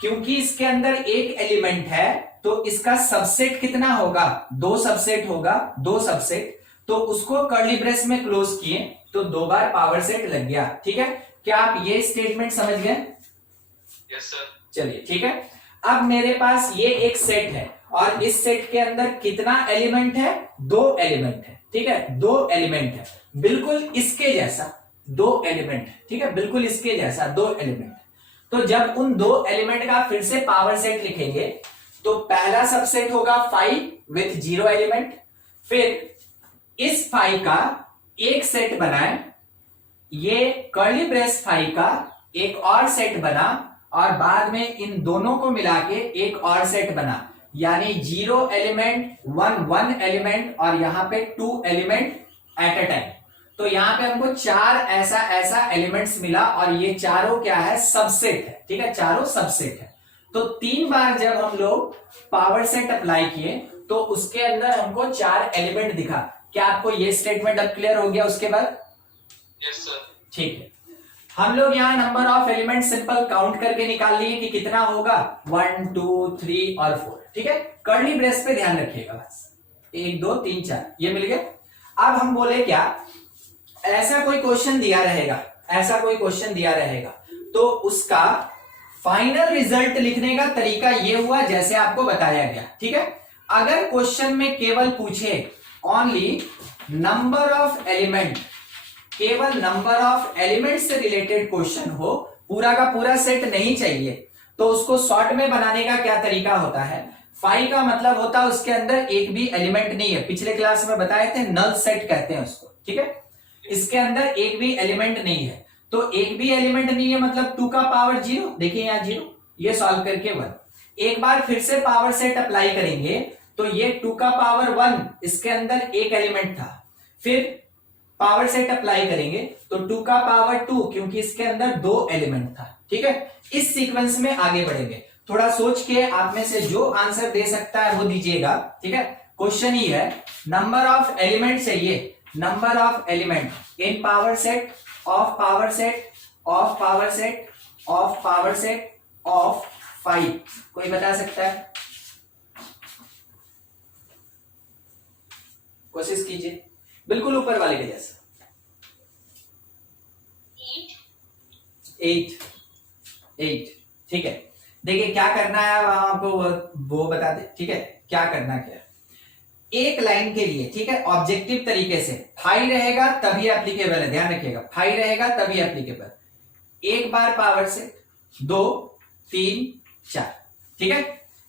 क्योंकि इसके अंदर एक एलिमेंट है तो इसका सबसेट कितना होगा? 2 सबसेट होगा, 2 सबसेट, तो उसको कर्ली ब्रेस में क्लोज किए तो 2 बार पावर सेट लग गया। ठीक है, क्या आप ये स्टेटमेंट समझ गए? Yes sir. चलिए ठीक है, अब मेरे पास ये एक सेट है और इस सेट के अंदर कितना एलिमेंट है? 2 एलिमेंट है। ठीक है, 2 एलिमेंट है, बिल्कुल इसके जैसा 2 एलिमेंट है। ठीक है, बिल्कुल इसके जैसा 2 एलिमेंट। तो जब उन 2 एलिमेंट का फिर से पावर सेट लिखेंगे तो पहला सबसेट होगा 5 विथ 0 एलिमेंट, फिर इस 5 का एक सेट बनाए, ये कर्ली ब्रेस 5 का एक और सेट बना, और बाद में इन दोनों को मिला के एक और सेट बना, यानी 0 एलिमेंट 1 एलिमेंट और यहां पे 2 एलिमेंट एट अ टाइम। तो यहां पे हमको 4 ऐसा एलिमेंट्स मिला और ये चारों क्या है? सबसेट है। ठीक है, चारों सबसेट है। तो 3 बार जब हम लोग पावर सेट अप्लाई किए तो उसके अंदर हमको 4 एलिमेंट दिखा। क्या आपको ये स्टेटमेंट अब क्लियर हो गया उसके बाद? Yes sir. ठीक है, हम लोग यहाँ number of element simple count करके निकाल लिए कि कितना होगा 1 2 3 और 4, ठीक है। कर्ली ब्रेस पे ध्यान रखिएगा बस, 1 2 3 4 ये मिल गया। अब हम बोले क्या, ऐसा कोई क्वेश्चन दिया रहेगा, ऐसा कोई क्वेश्चन दिया रहेगा तो उसका फाइनल रिजल्ट लिखने का तरीका ये हुआ जैसे आपको बताया गया, ठीक है। अगर क्वेश्चन में केवल पूछे ओनली नंबर ऑफ एलिमेंट, केवल नंबर ऑफ एलिमेंट से रिलेटेड क्वेश्चन हो, पूरा का पूरा सेट नहीं चाहिए, तो उसको शॉर्ट में बनाने का क्या तरीका होता है, फाइव का मतलब होता है उसके अंदर एक भी एलिमेंट नहीं है, पिछले क्लास में बताए थे नल सेट कहते हैं उसको, ठीक है। इसके अंदर एक भी एलिमेंट नहीं है, तो एक भी एलिमेंट नहीं है मतलब 2 का पावर 0, देखिए यहां 0, ये सॉल्व करके 1। एक बार फिर से पावर सेट अप्लाई करेंगे तो ये 2 का पावर 1, इसके अंदर एक एलिमेंट था, फिर पावर सेट अप्लाई करेंगे तो 2 का पावर 2, क्योंकि इसके अंदर 2 एलिमेंट था, ठीक है। इस सीक्वेंस में आगे बढ़ेंगे, थोड़ा सोच के आप में से जो आंसर दे सकता है वो दीजिएगा, ठीक है। क्वेश्चन ही है नंबर ऑफ एलिमेंट चाहिए, number of element in power set of power set of power set of power set of 5, कोई बता सकता है? कोशिश कीजिए बिल्कुल ऊपर वाले के जैसा। 8, ठीक है। देखिए क्या करना है आपको वो बता दे, ठीक है। क्या करना क्या है, एक लाइन के लिए, ठीक है, ऑब्जेक्टिव तरीके से 5 रहेगा तभी एप्लीकेबल है, ध्यान रखिएगा 5 रहेगा तभी एप्लीकेबल। एक बार पावर सेट 2 3 4, ठीक है।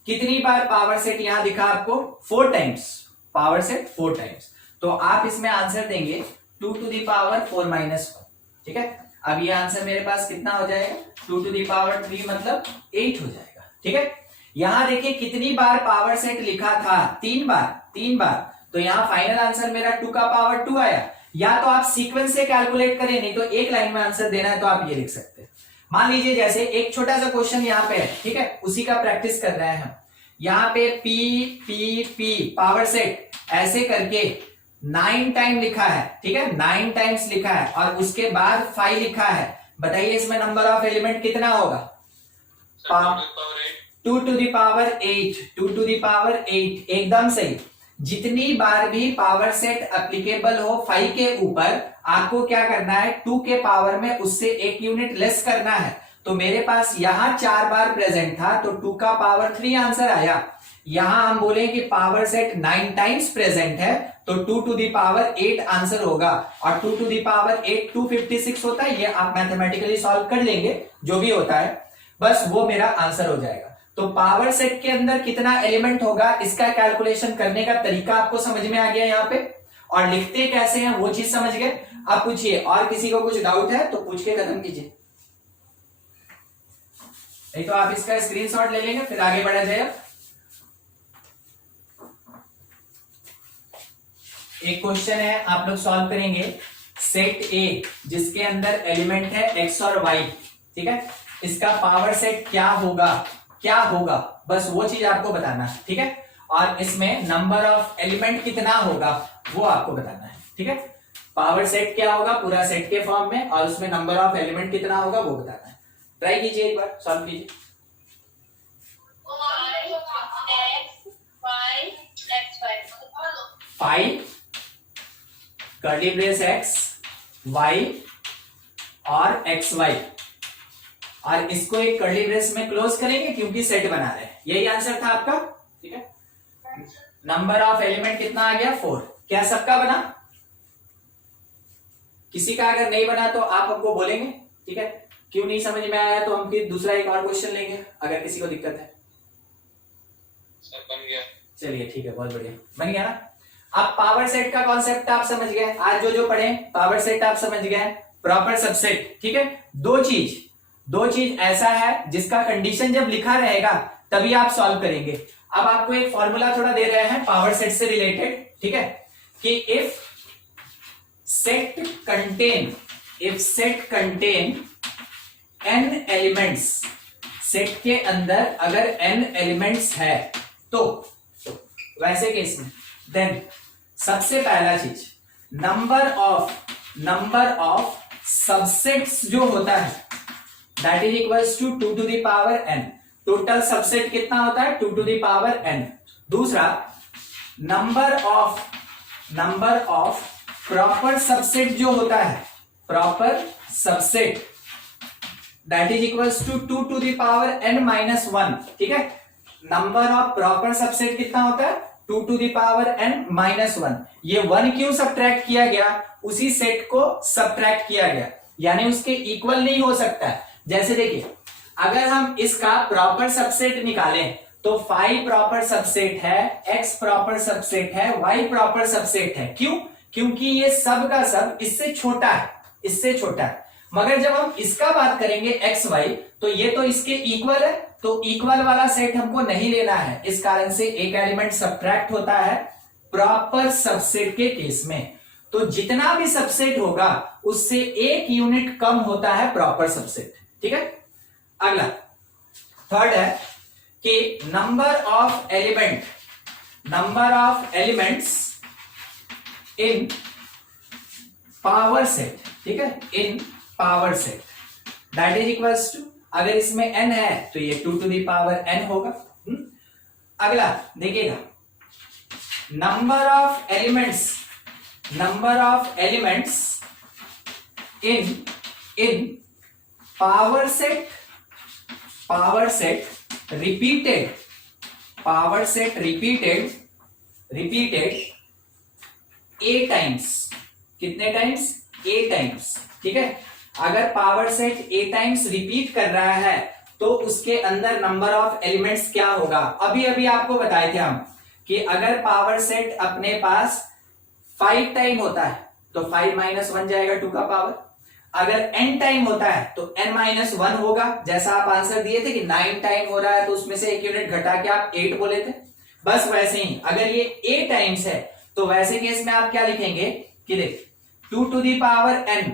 कितनी बार पावर सेट यहां दिखा आपको 4 टाइम्स, पावर सेट 4 टाइम्स, तो आप इसमें आंसर देंगे 2 to the power 4 minus 1, ठीक है। अब ये आंसर मेरे पास कितना हो जाएगा 2 to the power 3 मतलब 8 हो जाएगा, ठीक है। यहां देखिए कितनी बार पावर सेट लिखा था, 3 बार, तो यहां फाइनल आंसर मेरा 2 का पावर 2 आया। या तो आप सीक्वेंस से कैलकुलेट करें, नहीं तो एक लाइन में आंसर देना है तो आप ये लिख सकते हैं। मान लीजिए जैसे एक छोटा सा क्वेश्चन यहाँ पे है, ठीक है, उसी का प्रैक्टिस कर रहे हैं हम। यहाँ पे पी पावर सेट ऐसे करके 9 टाइम लिखा है, ठीक है, 9 टाइम्स लिखा है और उसके बाद 5 लिखा है। बताइए इसमें नंबर ऑफ एलिमेंट कितना होगा? 2 to the power 8, 2 to the power 8, एकदम सही। जितनी बार भी पावर सेट एप्लीकेबल हो 5 के ऊपर, आपको क्या करना है 2 के पावर में उससे 1 यूनिट लेस करना है। तो मेरे पास यहां 4 बार प्रेजेंट था तो 2 का पावर 3 आंसर आया। यहां हम बोले कि पावर सेट 9 टाइम्स प्रेजेंट है तो 2 to the power 8 आंसर होगा, और 2 to the power 8 256 होता है। ये आप मैथमेटिकली सॉल्व कर लेंगे, जो भी होता है, बस वो मेरा आंसर हो जाएगा। तो पावर सेट के अंदर कितना एलिमेंट होगा इसका कैलकुलेशन करने का तरीका आपको समझ में आ गया यहाँ पे, और लिखते कैसे हैं वो चीज समझ गए। अब पूछिए, और किसी को कुछ डाउट है तो पूछ के खत्म कीजिए, नहीं तो आप इसका स्क्रीनशॉट ले लेंगे फिर आगे बढ़ा जाएगा। एक क्वेश्चन है आप लोग सॉल्व करेंगे, सेट ए जिसके अंदर एलिमेंट है एक्स और वाई, ठीक है, इसका पावर सेट क्या होगा, बस वो चीज आपको बताना है, ठीक है। और इसमें नंबर ऑफ एलिमेंट कितना होगा वो आपको बताना है, ठीक है। पावर सेट क्या होगा पूरा सेट के फॉर्म में, और उसमें नंबर ऑफ एलिमेंट कितना होगा वो बताना है। ट्राई कीजिए एक बार, सॉल्व कीजिए। 5 कर्ली ब्रेस x y और x y, और इसको एक कर्ली ब्रेस में क्लोज करेंगे क्योंकि सेट बना रहे हैं। यही आंसर था आपका, ठीक है। नंबर ऑफ एलिमेंट कितना आ गया 4। क्या सबका बना? किसी का अगर नहीं बना तो आप हमको बोलेंगे, ठीक है। क्यों नहीं समझ में आया तो हम फिर दूसरा एक और क्वेश्चन लेंगे अगर किसी को दिक्कत है। सर बन गया। चलिए ठीक है, बहुत बढ़िया, बन गया ना। अब पावर सेट का कॉन्सेप्ट आप समझ गए, आज जो पढ़े पावर सेट आप समझ गए, प्रॉपर सबसेट, ठीक है। दो चीज ऐसा है जिसका कंडीशन जब लिखा रहेगा तभी आप सॉल्व करेंगे। अब आपको एक फॉर्मूला थोड़ा दे रहे हैं पावर सेट से रिलेटेड, ठीक है, कि if set contain n elements, set के अंदर अगर n एलिमेंट्स है तो वैसे केस में देन सबसे पहला चीज नंबर ऑफ सबसेट्स जो होता है that is equals to 2 to the power n। Total subset कितना होता है 2 टू द पावर n। दूसरा नंबर ऑफ प्रॉपर सबसेट जो होता है proper subset that is equals to 2 to the power n minus 1। ठीक है, नंबर ऑफ प्रॉपर सबसेट कितना होता है 2 to the power n minus 1। ये 1 क्यों सब्ट्रैक्ट किया गया, उसी सेट को सब्ट्रैक्ट किया गया, यानी उसके इक्वल नहीं हो सकता है। जैसे देखिए अगर हम इसका प्रॉपर सबसेट निकालें तो फाई प्रॉपर सबसेट है, एक्स प्रॉपर सबसेट है, वाई प्रॉपर सबसेट है। क्यों? क्योंकि ये सब का सब इससे छोटा है, इससे छोटा है। मगर जब हम इसका बात करेंगे एक्स वाई तो ये तो इसके इक्वल है, तो इक्वल वाला सेट हमको नहीं लेना है। इस कारण से एक एलिमेंट सब्ट्रैक्ट होता है प्रॉपर सबसेट के केस में। तो जितना भी सबसेट होगा उससे एक यूनिट कम होता है प्रॉपर सबसेट। ठीक है, अगला थर्ड है कि number of elements in power set. ठीक है, in power set that is equals to, अगर इसमें n है तो ये 2 टू द पावर n होगा। अगला देखिएगा number of elements in power set repeated a times. कितने टाइम्स? a times. ठीक है, अगर power set a times repeat कर रहा है तो उसके अंदर नंबर ऑफ एलिमेंट्स क्या होगा। अभी आपको बताए थे हम कि अगर पावर सेट अपने पास 5 टाइम होता है तो 5 माइनस 1 जाएगा 2 का पावर। अगर n टाइम होता है तो n माइनस 1 होगा, जैसा आप आंसर दिए थे कि 9 टाइम हो रहा है तो उसमें से एक यूनिट घटा के आप 8 बोले थे। बस वैसे ही अगर ये a टाइम्स है तो वैसे केस में आप क्या लिखेंगे कि देख 2 टू दी पावर n,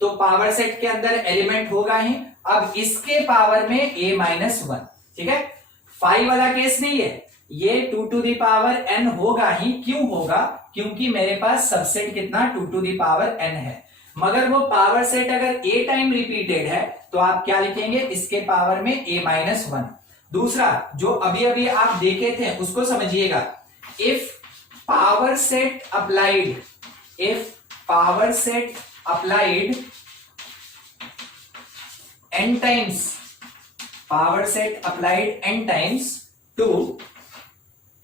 तो पावर सेट के अंदर एलिमेंट होगा ही। अब इसके पावर में a माइनस 1। ठीक है, 5 वाला केस नहीं है, ये 2 टू दी पावर n होगा ही। क्यों होगा? क्योंकि मेरे पास सबसेट कितना 2 टू दी पावर n है। मगर वो पावर सेट अगर a टाइम रिपीटेड है तो आप क्या लिखेंगे, इसके पावर में a माइनस 1। दूसरा जो अभी आप देखे थे उसको समझिएगा, if power set applied n times to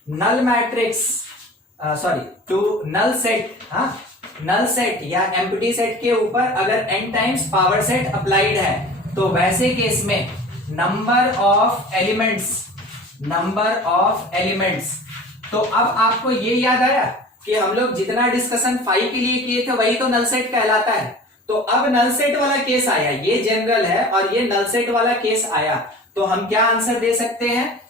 null matrix, to null set, null set या एम्प्टी सेट के ऊपर अगर n times power set applied है तो वैसे केस में नंबर ऑफ एलिमेंट्स। तो अब आपको ये याद आया कि हम लोग जितना डिस्कशन 5 के लिए किए थे वही तो नल सेट कहलाता है। तो अब नल सेट वाला केस आया, ये जनरल है और ये नल सेट वाला केस आया, तो हम क्या आंसर दे सकते हैं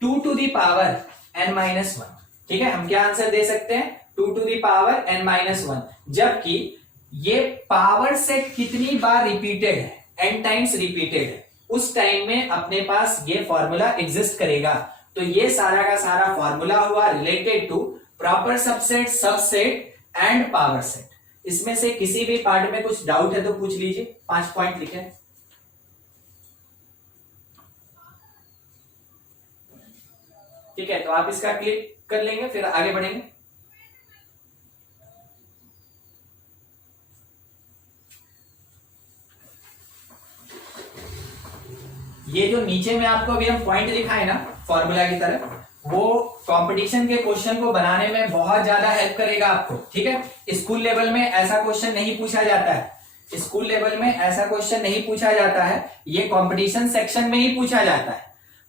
2 to the power n minus 1। ठीक है, हम क्या आंसर दे सकते हैं 2 to the power n minus 1। जबकि ये पावर सेट कितनी बार रिपीटेड है, n टाइम्स रिपीटेड है, उस टाइम में अपने पास ये फॉर्मूला एग्जिस्ट करेगा। तो ये सारा का सारा फॉर्मूला हुआ related to proper subset and power set. इसमें से किसी भी पार्ट में कुछ डाउट है तो पूछ लीजिए। 5 पॉइंट लिखे। ठीक है, तो आप इसका क्लिक कर लेंगे फिर आगे बढ़ेंगे। ये जो नीचे में आपको अभी हम पॉइंट लिखा है ना फॉर्मूला की तरह, वो कंपटीशन के क्वेश्चन को बनाने में बहुत ज्यादा हेल्प करेगा आपको। ठीक है, स्कूल लेवल में ऐसा क्वेश्चन नहीं पूछा जाता है, स्कूल लेवल में ऐसा क्वेश्चन नहीं पूछा जाता है, ये कंपटीशन सेक्शन में ही पूछा जाता है।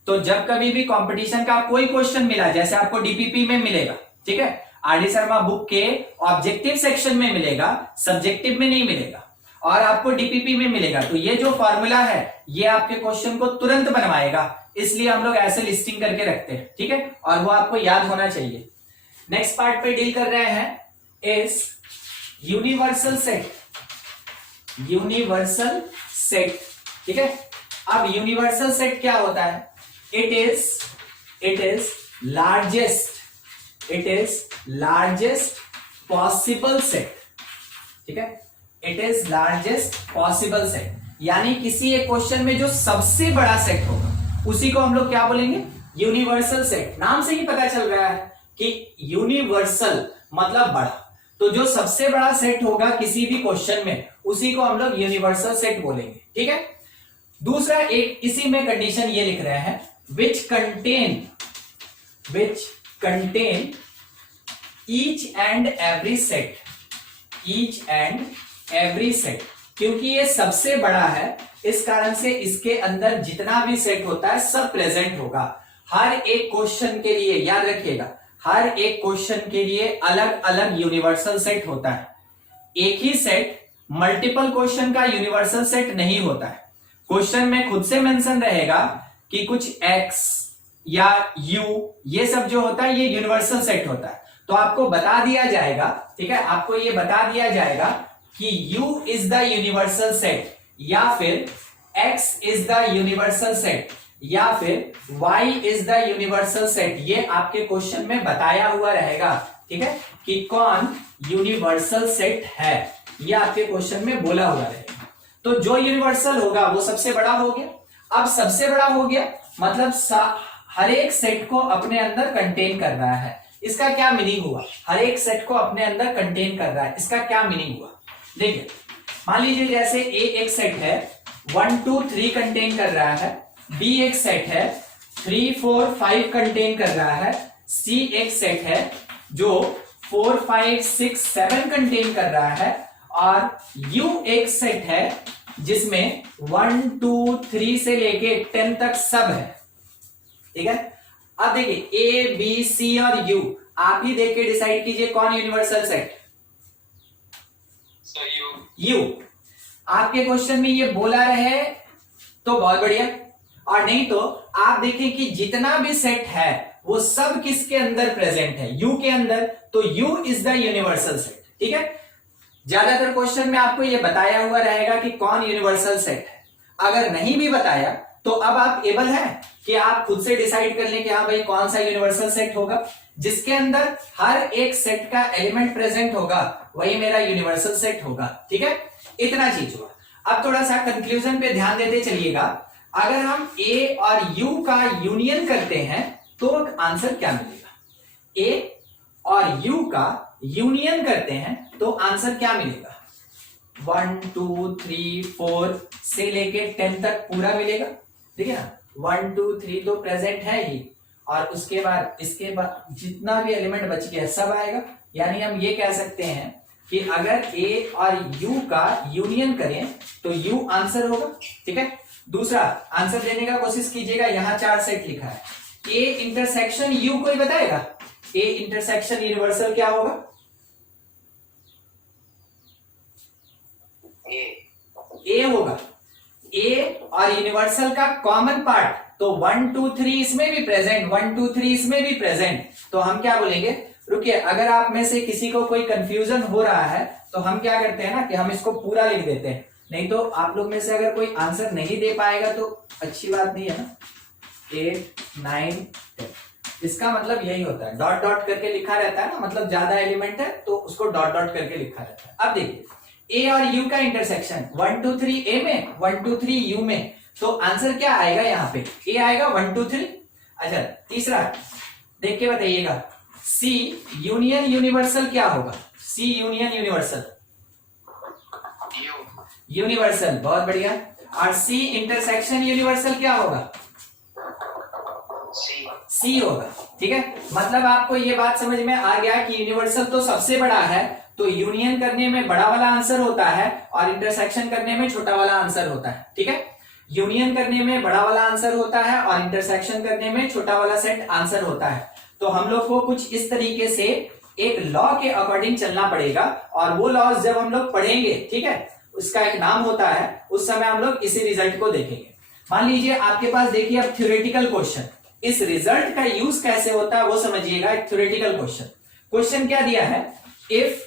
तो जब कभी भी कंपटीशन का कोई क्वेश्चन मिला, जैसे आपको डीपीपी में मिलेगा, ठीक है, आरडी शर्मा बुक के ऑब्जेक्टिव सेक्शन में मिलेगा, सब्जेक्टिव में नहीं मिलेगा, और आपको डीपीपी में मिलेगा, तो ये जो फॉर्मूला है ये आपके क्वेश्चन को तुरंत बनवाएगा, इसलिए हम लोग ऐसे लिस्टिंग करके रखते हैं। ठीक है, और वो आपको याद होना चाहिए। नेक्स्ट पार्ट पे डील कर रहे हैं इज यूनिवर्सल सेट। ठीक है, अब यूनिवर्सल सेट क्या होता है? It is largest possible set. ठीक है, it is largest possible set, यानी किसी एक क्वेश्चन में जो सबसे बड़ा सेट होगा उसी को हम लोग क्या बोलेंगे, यूनिवर्सल सेट। नाम से ही पता चल रहा है कि यूनिवर्सल मतलब बड़ा, तो जो सबसे बड़ा सेट होगा किसी भी क्वेश्चन में उसी को हम लोग यूनिवर्सल सेट बोलेंगे, ठीक है। दूसरा एक इसी में कंडीशन ये लिख रहे हैं, which contain each and every set, क्योंकि ये सबसे बड़ा है इस कारण से इसके अंदर जितना भी सेट होता है सब प्रेजेंट होगा। हर एक क्वेश्चन के लिए याद रखिएगा, हर एक क्वेश्चन के लिए अलग अलग यूनिवर्सल सेट होता है। एक ही सेट मल्टीपल क्वेश्चन का यूनिवर्सल सेट नहीं होता है। क्वेश्चन में खुद से मेंशन रहेगा कि कुछ x या u ये सब जो होता है ये यूनिवर्सल सेट होता है, तो आपको बता दिया जाएगा, ठीक है, आपको ये बता दिया जाएगा कि u is the universal set, या फिर x is the universal set, या फिर y is the universal set. ये आपके क्वेश्चन में बताया हुआ रहेगा, ठीक है, कि कौन यूनिवर्सल सेट है, ये आपके क्वेश्चन में बोला हुआ रहेगा। तो जो यूनिवर्सल होगा वो सबसे बड़ा हो गया। अब सबसे बड़ा हो गया मतलब हर एक सेट को अपने अंदर कंटेन कर रहा है। इसका क्या मीनिंग हुआ, हर एक सेट को अपने अंदर कंटेन कर रहा है, इसका क्या मीनिंग हुआ। देखिए मान लीजिए जैसे A एक सेट है 1 2 3 कंटेन कर रहा है, B एक सेट है 3 4 5 कंटेन कर रहा है, C एक सेट है जो 4 5 6 7 कंटेन कर रहा है, और U एक सेट है जिसमें 1 2 3 से लेके 10 तक सब है, ठीक है। अब देखिए A B C और U, आप ही देख के डिसाइड कीजिए कौन यूनिवर्सल सेट। U आपके क्वेश्चन में ये बोला रहे तो बहुत बढ़िया, और नहीं तो आप देखें कि जितना भी सेट है वो सब किसके अंदर प्रेजेंट है, U के अंदर, तो U is the universal set, ठीक है। ज्यादातर क्वेश्चन में आपको ये बताया हुआ रहेगा कि कौन यूनिवर्सल सेट है। अगर नहीं भी बताया तो अब आप एबल हैं कि आप खुद से डिसाइड कर लें कि हाँ भाई कौन सा यूनिवर्सल सेट होगा, जिसके अंदर हर एक सेट का एलिमेंट प्रेजेंट होगा वही मेरा यूनिवर्सल सेट होगा, ठीक है। इतना चीज हुआ। अब थोड़ा सा कंक्लूजन पे ध्यान देते चलिएगा। अगर हम A और U का यूनियन करते हैं तो आंसर क्या मिलेगा, A और U का यूनियन करते हैं तो आंसर क्या मिलेगा, 1 2 3 4 से लेके 10 तक पूरा मिलेगा, ठीक है ना। 1 2 3 तो प्रेजेंट है ही, और उसके बाद इसके बाद जितना भी एलिमेंट बच गया सब आएगा। यानी हम ये कह सकते हैं कि अगर A और U का यूनियन करें तो U आंसर होगा, ठीक है। दूसरा आंसर देने का कोशिश कीजिएगा, यहां 4 सेट लिखा है, A इंटरसेक्शन U कोई बताएगा, A इंटरसेक्शन यूनिवर्सल क्या होगा, A होगा। A और यूनिवर्सल का कॉमन पार्ट, तो 1 2 3 इसमें भी प्रेजेंट, 1 2 3 इसमें भी प्रेजेंट, तो हम क्या बोलेंगे, रुकिए, अगर आप में से किसी को कोई कंफ्यूजन हो रहा है तो हम क्या करते हैं ना कि हम इसको पूरा लिख देते हैं, नहीं तो आप लोग में से अगर कोई आंसर नहीं दे पाएगा तो अच्छी बात नहीं है ना। 8 9 10 इसका मतलब यही होता है, डॉट डॉट करके लिखा रहता है ना, मतलब ज्यादा एलिमेंट है तो उसको डॉट डॉट करके लिखा रहता है। अब देखिए A और U का इंटरसेक्शन 1 2 3 A में, 1 2 3 U में, तो आंसर क्या आएगा, यहाँ पे A आएगा 1 2 3। अच्छा तीसरा देख के बताइएगा, C यूनियन यूनिवर्सल क्या होगा, C यूनियन यूनिवर्सल, यूनिवर्सल, बहुत बढ़िया। और C इंटरसेक्शन यूनिवर्सल क्या होगा, C होगा, ठीक है। मतलब आपको ये बात समझ में आ गया कि यूनिवर्सल तो सबसे बड़ा है, तो यूनियन करने में बड़ा वाला आंसर होता है और इंटरसेक्शन करने में छोटा वाला आंसर होता है, ठीक है। यूनियन करने में बड़ा वाला आंसर होता है और इंटरसेक्शन करने में छोटा वाला सेट आंसर होता है। तो हम लोग को कुछ इस तरीके से एक लॉ के अकॉर्डिंग चलना पड़ेगा, और वो लॉज जब हम लोग पढ़ेंगे, ठीक है, उसका एक नाम होता है, उस समय हम लोग इसी रिजल्ट को देखेंगे। मान लीजिए आपके पास देखिए अब थ्योरेटिकल क्वेश्चन, इस रिजल्ट का यूज कैसे होता है वो समझिएगा। एक थ्योरेटिकल क्वेश्चन क्या दिया है, if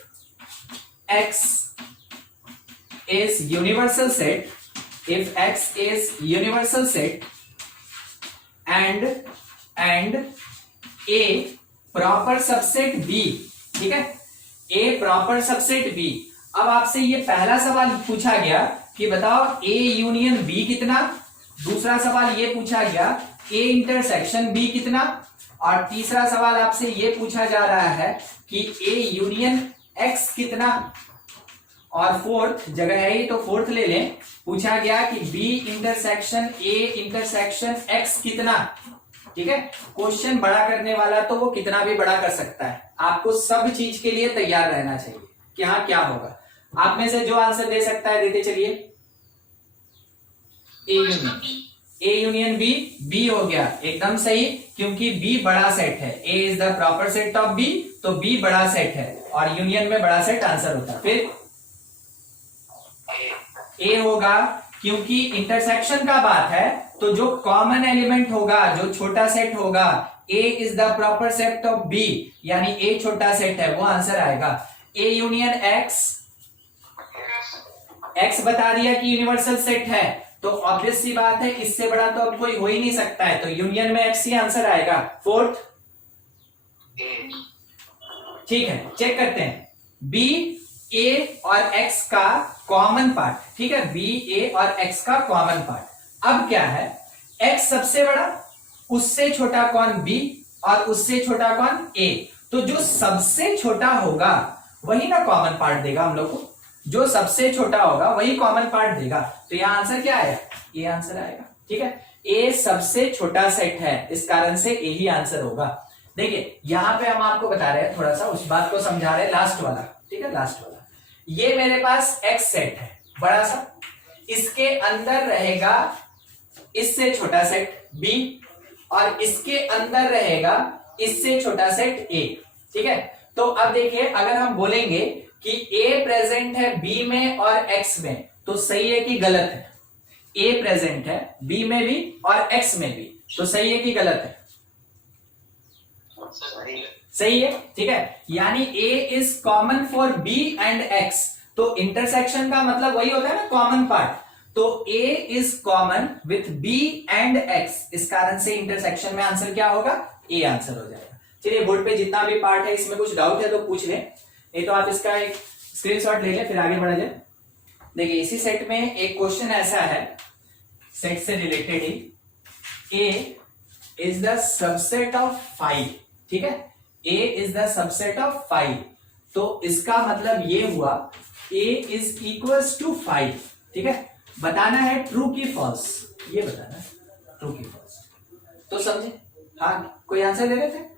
x is universal set, if x is universal set and a proper subset b, ठीक है, a proper subset b, अब आपसे ये पहला सवाल पूछा गया कि बताओ ए यूनियन बी कितना, दूसरा सवाल ये पूछा गया ए इंटरसेक्शन बी कितना, और तीसरा सवाल आपसे ये पूछा जा रहा है कि ए यूनियन एक्स कितना, और फोर्थ जगह है ये तो फोर्थ ले लें, पूछा गया कि B intersection A intersection X कितना। ठीक है, क्वेश्चन बड़ा करने वाला तो वो कितना भी बड़ा कर सकता है, आपको सब चीज के लिए तैयार रहना चाहिए कि हाँ क्या होगा। आप में से जो आंसर दे सकता है देते चलिए। ए यूनियन बी, बी हो गया एकदम सही, क्योंकि बी बड़ा सेट है, A is the proper set of B, तो बी बड़ा सेट है और यूनियन में बड़ा सेट आंसर होता है। फिर ए होगा क्योंकि इंटरसेक्शन का बात है, तो जो कॉमन एलिमेंट होगा, जो छोटा सेट होगा, A is the proper set of B, यानी ए छोटा सेट है, वो आंसर आएगा। ए यूनियन एक्स, एक्स बता दिया कि यूनिवर्सल सेट है, तो ऑब्वियस सी बात है इससे बड़ा तो अब कोई हो ही नहीं सकता है, तो यूनियन में एक्स ही आंसर आएगा। फोर्थ, ठीक है, चेक करते हैं बी ए और एक्स का कॉमन पार्ट। ठीक है, बी ए और एक्स का कॉमन पार्ट। अब क्या है, एक्स सबसे बड़ा, उससे छोटा कौन बी, और उससे छोटा कौन ए, तो जो सबसे छोटा होगा वही ना कॉमन पार्ट देगा हम लोग को, जो सबसे छोटा होगा वही कॉमन पार्ट देगा, तो यहां आंसर क्या आएगा, ये आंसर आएगा। ठीक है, ए सबसे छोटा सेट है, इस कारण से ए ही आंसर होगा। देखिए यहां पे हम आपको बता रहे हैं, थोड़ा सा उस बात को समझा रहे हैं, लास्ट वाला। ठीक है, लास्ट वाला, ये मेरे पास एक्स सेट है बड़ा सा, इसके अंदर रहेगा इससे छोटा सेट बी, और इसके अंदर रहेगा इससे छोटा सेट ए। ठीक है, तो अब देखिए अगर हम बोलेंगे कि ए प्रेजेंट है बी में और एक्स में, तो सही है कि गलत है? ए प्रेजेंट है बी में भी और एक्स में भी, तो सही है कि गलत है? सही है। ठीक है, यानी A is common for B and X, तो इंटरसेक्शन का मतलब वही होता है ना, कॉमन पार्ट, तो A is common with B and X, इस कारण से इंटरसेक्शन में आंसर क्या होगा, ए आंसर हो जाएगा। चलिए बोर्ड पे जितना भी पार्ट है इसमें कुछ डाउट है तो पूछ ले, नहीं तो आप इसका एक स्क्रीनशॉट ले ले, फिर आगे बढ़ा जाए। देखिए इसी सेट में एक क्वेश्चन ऐसा है, सेट से related he, A is the subset of 5। ठीक है, A is the subset of 5, तो इसका मतलब ये हुआ ए इज इक्वल्स टू 5। ठीक है, बताना है ट्रू की फॉल्स, ये बताना है ट्रू की फॉल्स, तो समझे? हाँ, कोई आंसर दे रहे थे?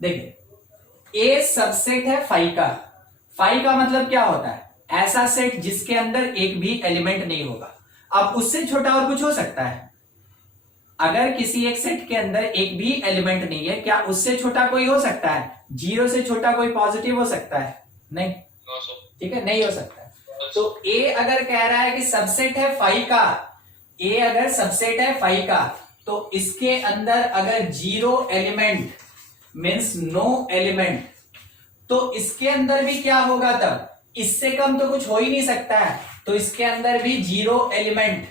देखिए ए सबसेट है 5 का, 5 का मतलब क्या होता है, ऐसा सेट जिसके अंदर एक भी एलिमेंट नहीं होगा। अब उससे छोटा और कुछ हो सकता है? अगर किसी एक सेट के अंदर एक भी एलिमेंट नहीं है, क्या उससे छोटा कोई हो सकता है? 0 से छोटा कोई पॉजिटिव हो सकता है? नहीं। ठीक है, नहीं हो सकता। तो ए अगर कह रहा है कि सबसेट है 5 का, ए अगर सबसेट है 5 का, तो इसके अंदर अगर 0 एलिमेंट मीन्स नो एलिमेंट, तो इसके अंदर भी क्या होगा तब? इससे कम तो कुछ हो ही नहीं सकता है, तो इसके अंदर भी 0 एलिमेंट।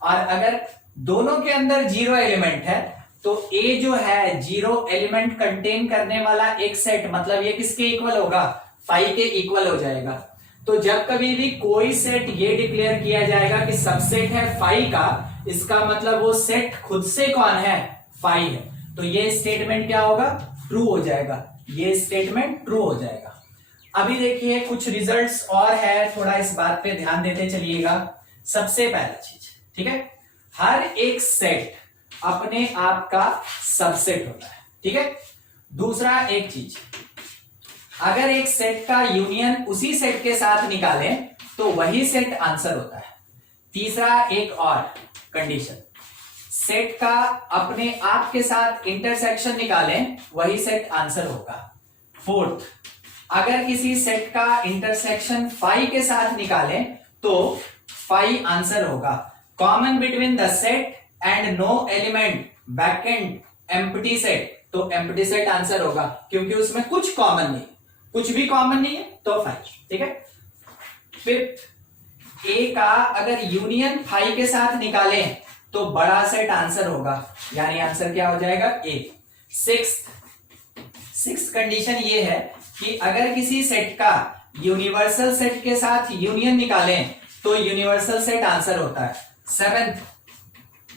और अगर दोनों के अंदर 0 एलिमेंट है, तो ए जो है 0 एलिमेंट कंटेन करने वाला एक सेट, मतलब ये किसके इक्वल होगा? 5 के इक्वल हो जाएगा। तो जब कभी भी कोई सेट ये डिक्लेयर किया जाएगा कि सबसेट है 5 का, इसका मतलब वो सेट खुद से कौन है? 5 है, तो ये स्टेटमेंट क्या होगा? ट्रू हो जाएगा, ये स्टेटमेंट ट्रू हो जाएगा। अभी देखिए कुछ रिजल्ट्स और है, थोड़ा इस बात पे ध्यान देते चलिएगा। सबसे पहला चीज, ठीक है, हर एक सेट अपने आप का सबसेट होता है। ठीक है, दूसरा एक चीज, अगर एक सेट का यूनियन उसी सेट के साथ निकालें तो वही सेट आंसर होता है। तीसरा एक और कंडीशन, सेट का अपने आप के साथ इंटरसेक्शन निकालें वही सेट आंसर होगा। फोर्थ, अगर किसी सेट का इंटरसेक्शन 5 के साथ निकालें तो 5 आंसर होगा। Common between the set and no element vacant empty set, तो एम्प्टी सेट आंसर होगा, क्योंकि उसमें कुछ कॉमन नहीं, कुछ भी कॉमन नहीं है, तो 5। ठीक है, फिफ्थ, ए का अगर यूनियन 5 के साथ निकालें तो बड़ा सेट आंसर होगा, यानी आंसर क्या हो जाएगा? ए। सिक्स्थ कंडीशन ये है कि अगर किसी सेट का यूनिवर्सल सेट के साथ यूनियन निकालें तो यूनिवर्सल सेट आंसर होता है।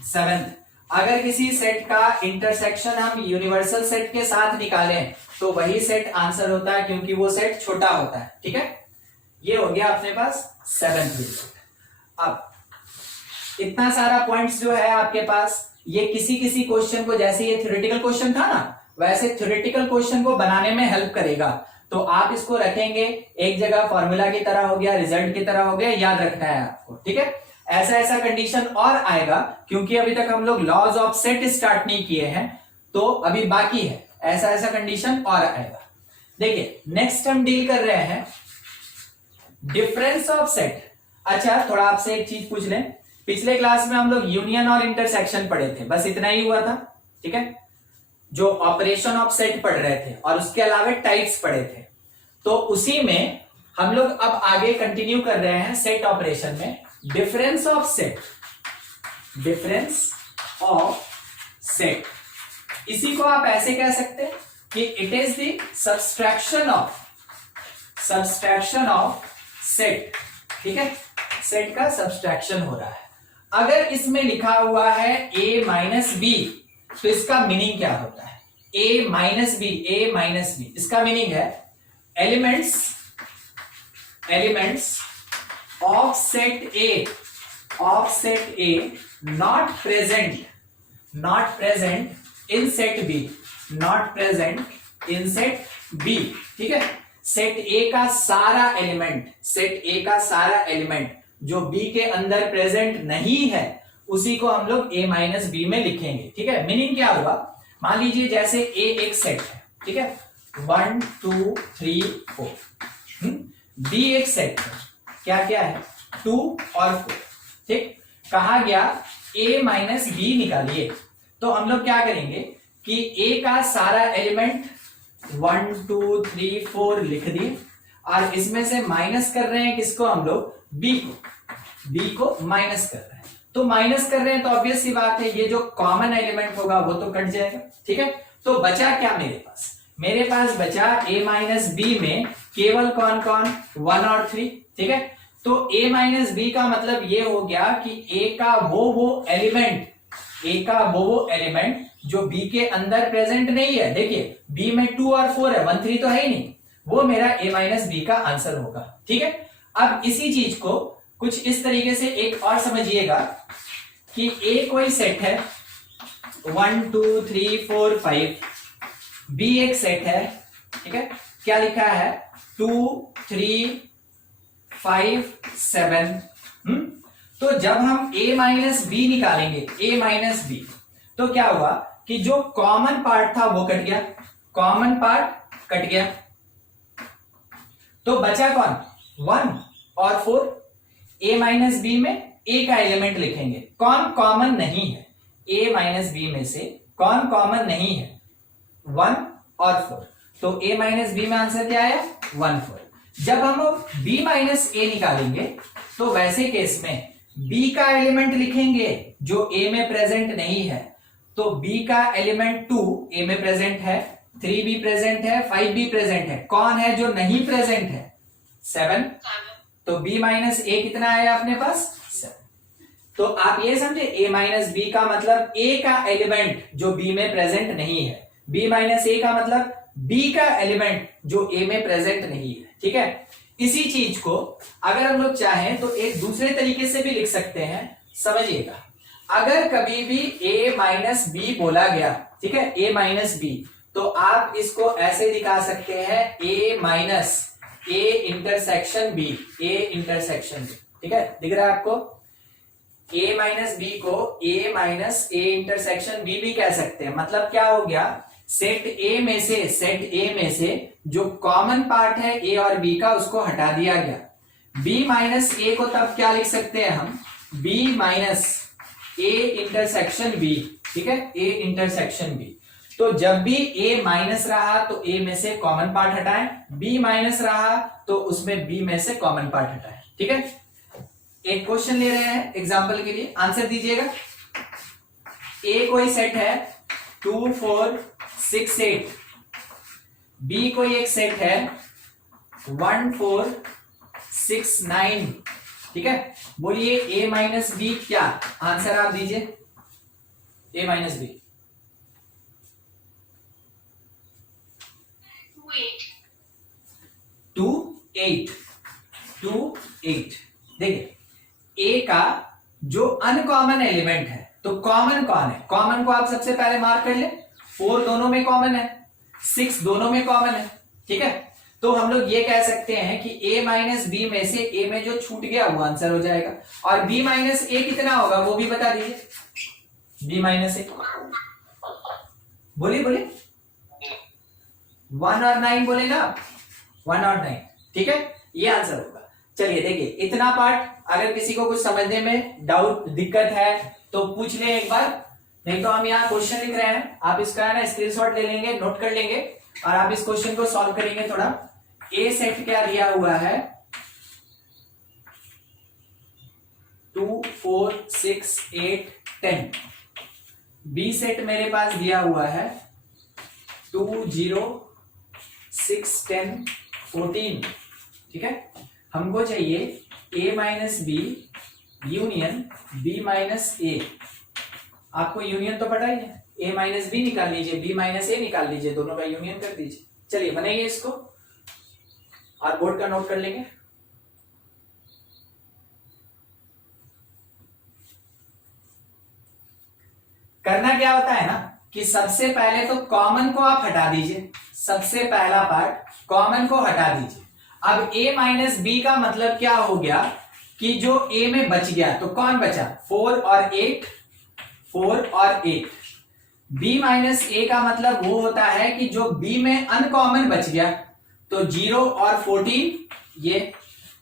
सेवेंथ, अगर किसी सेट का इंटरसेक्शन हम यूनिवर्सल सेट के साथ निकालें तो वही सेट आंसर होता है, क्योंकि वो सेट छोटा होता है। ठीक है, ये हो गया अपने पास सेवेंथ रिजल्ट। अब इतना सारा पॉइंट्स जो है आपके पास, ये किसी किसी क्वेश्चन को, जैसे ये थ्योरेटिकल क्वेश्चन था ना, वैसे थ्योरेटिकल क्वेश्चन को बनाने में हेल्प करेगा। तो आप इसको रखेंगे एक जगह, फॉर्मूला की तरह हो गया, रिजल्ट की तरह हो गया, याद रखना है आपको। ठीक है, ऐसा ऐसा कंडीशन और आएगा, क्योंकि अभी तक हम लोग लॉज ऑफ सेट स्टार्ट नहीं किए हैं, तो अभी बाकी है, ऐसा ऐसा कंडीशन और आएगा। देखिए नेक्स्ट हम डील कर रहे हैं डिफरेंस ऑफ सेट। अच्छा, थोड़ा आपसे एक चीज पूछ लें, पिछले क्लास में हम लोग यूनियन और इंटरसेक्शन पढ़े थे, बस इतना ही हुआ था। ठीक है, जो ऑपरेशन ऑफ सेट पढ़ रहे थे और उसके अलावा टाइप्स पढ़े थे, तो उसी में हम लोग अब आगे कंटिन्यू कर रहे हैं सेट ऑपरेशन में difference of set. Difference of set, इसी को आप ऐसे कह सकते हैं कि it is the subtraction of set. ठीक है, सेट का सब्सट्रैक्शन हो रहा है। अगर इसमें लिखा हुआ है a माइनस बी, तो इसका मीनिंग क्या होता है? a माइनस बी, इसका मीनिंग है elements of set A not present in set B. ठीक है, सेट ए का सारा एलिमेंट जो बी के अंदर प्रेजेंट नहीं है, उसी को हम लोग a माइनस बी में लिखेंगे। ठीक है, मीनिंग क्या हुआ? मान लीजिए जैसे a एक सेट है, ठीक है, 1 2 3 4, बी एक सेट है, क्या क्या है, 2 और 4। ठीक, कहा गया a माइनस बी निकालिए, तो हम लोग क्या करेंगे कि a का सारा एलिमेंट 1 2 3 4 लिख दिए, और इसमें से माइनस कर रहे हैं किसको? हम लोग बी को माइनस कर रहे हैं। तो माइनस कर रहे हैं तो ऑब्वियस सी बात है, ये जो कॉमन एलिमेंट होगा वो तो कट जाएगा। ठीक है, तो बचा क्या मेरे पास बचा a माइनस बी में केवल कौन 1 और 3। ठीक है, तो a माइनस बी का मतलब ये हो गया कि a का वो एलिमेंट जो b के अंदर प्रेजेंट नहीं है। देखिए b में 2 और 4 है, 1 3 तो है ही नहीं, वो मेरा a माइनस बी का आंसर होगा। ठीक है, अब इसी चीज को कुछ इस तरीके से एक और समझिएगा कि a कोई सेट है 1 2 3 4 5, b एक सेट है। ठीक है, क्या लिखा है 2 3 5 7। तो जब हम a माइनस बी निकालेंगे, a माइनस बी, तो क्या हुआ कि जो कॉमन पार्ट था वो कट गया, तो बचा कौन 1 और 4। a माइनस बी में a का एलिमेंट लिखेंगे, कौन कॉमन नहीं है, a माइनस बी में से कौन कॉमन नहीं है, 1 और 4। तो a माइनस बी में आंसर क्या आया 1 4। जब हम b माइनस a निकालेंगे तो वैसे केस में b का एलिमेंट लिखेंगे जो a में प्रेजेंट नहीं है, तो b का एलिमेंट 2 a में प्रेजेंट है, 3 भी प्रेजेंट है, 5 भी प्रेजेंट है, कौन है जो नहीं प्रेजेंट है 7। तो b माइनस a कितना आया अपने पास 7। तो आप ये समझे a माइनस बी का मतलब a का एलिमेंट जो b में प्रेजेंट नहीं है, b माइनस a का मतलब b का एलिमेंट जो a में प्रेजेंट नहीं है। ठीक है, इसी चीज को अगर हम लोग चाहें तो एक दूसरे तरीके से भी लिख सकते हैं, समझिएगा। अगर कभी भी a माइनस बी बोला गया, ठीक है, a माइनस बी, तो आप इसको ऐसे दिखा सकते हैं a minus a intersection b, ठीक है, दिख रहा है आपको? a माइनस बी को a minus a intersection b भी कह सकते हैं। मतलब क्या हो गया, सेट a में से जो कॉमन पार्ट है a और b का, उसको हटा दिया गया। b माइनस a को तब क्या लिख सकते हैं हम, b minus a intersection b। ठीक है, a इंटरसेक्शन b। तो जब भी a माइनस रहा तो a में से कॉमन पार्ट हटाएं, b माइनस रहा तो उसमें b में से कॉमन पार्ट हटाएं। ठीक है, एक क्वेश्चन ले रहे हैं एग्जांपल के लिए, आंसर दीजिएगा। a कोई सेट है 2 4 6 8, b कोई एक सेट है 1469। ठीक है, बोलिए a माइनस बी क्या आंसर आप दीजिए, a माइनस बी। 28। देखिए a का जो अनकॉमन एलिमेंट है, तो कॉमन कौन है, कॉमन को आप सबसे पहले मार्क कर ले। 4 दोनों में कॉमन है, 6 दोनों में कॉमन है। ठीक है, तो हम लोग ये कह सकते हैं कि a माइनस बी में से a में जो छूट गया वो आंसर हो जाएगा। और b माइनस a कितना होगा वो भी बता दीजिए, b माइनस a बोलिए बोलिए। 1 और 9 बोलेगा, 1 और 9। ठीक है, ये आंसर होगा। चलिए देखिए इतना पार्ट, अगर किसी को कुछ समझने में डाउट दिक्कत है तो पूछ ले एक बार, नहीं तो हम यहाँ क्वेश्चन लिख रहे हैं, आप इसका है ना स्क्रीनशॉट ले लेंगे, नोट कर लेंगे और आप इस क्वेश्चन को सॉल्व करेंगे। थोड़ा ए सेट क्या दिया हुआ है, 2 4 6 8 10। बी सेट मेरे पास दिया हुआ है 2 0 6 10 14। ठीक है, हमको चाहिए a minus B union b minus A. आपको यूनियन तो पता ही है, a माइनस बी निकाल लीजिए, b माइनस ए निकाल लीजिए, दोनों का यूनियन कर दीजिए। चलिए बनाइए इसको और बोर्ड का नोट कर लेंगे। करना क्या होता है ना कि सबसे पहले तो कॉमन को आप हटा दीजिए, सबसे पहला पार्ट कॉमन को हटा दीजिए। अब a माइनस बी का मतलब क्या हो गया कि जो a में बच गया तो कौन बचा, 4 और 8, 4 और 8। b माइनस ए का मतलब वो होता है कि जो b में अनकॉमन बच गया, तो 0 और 14। ये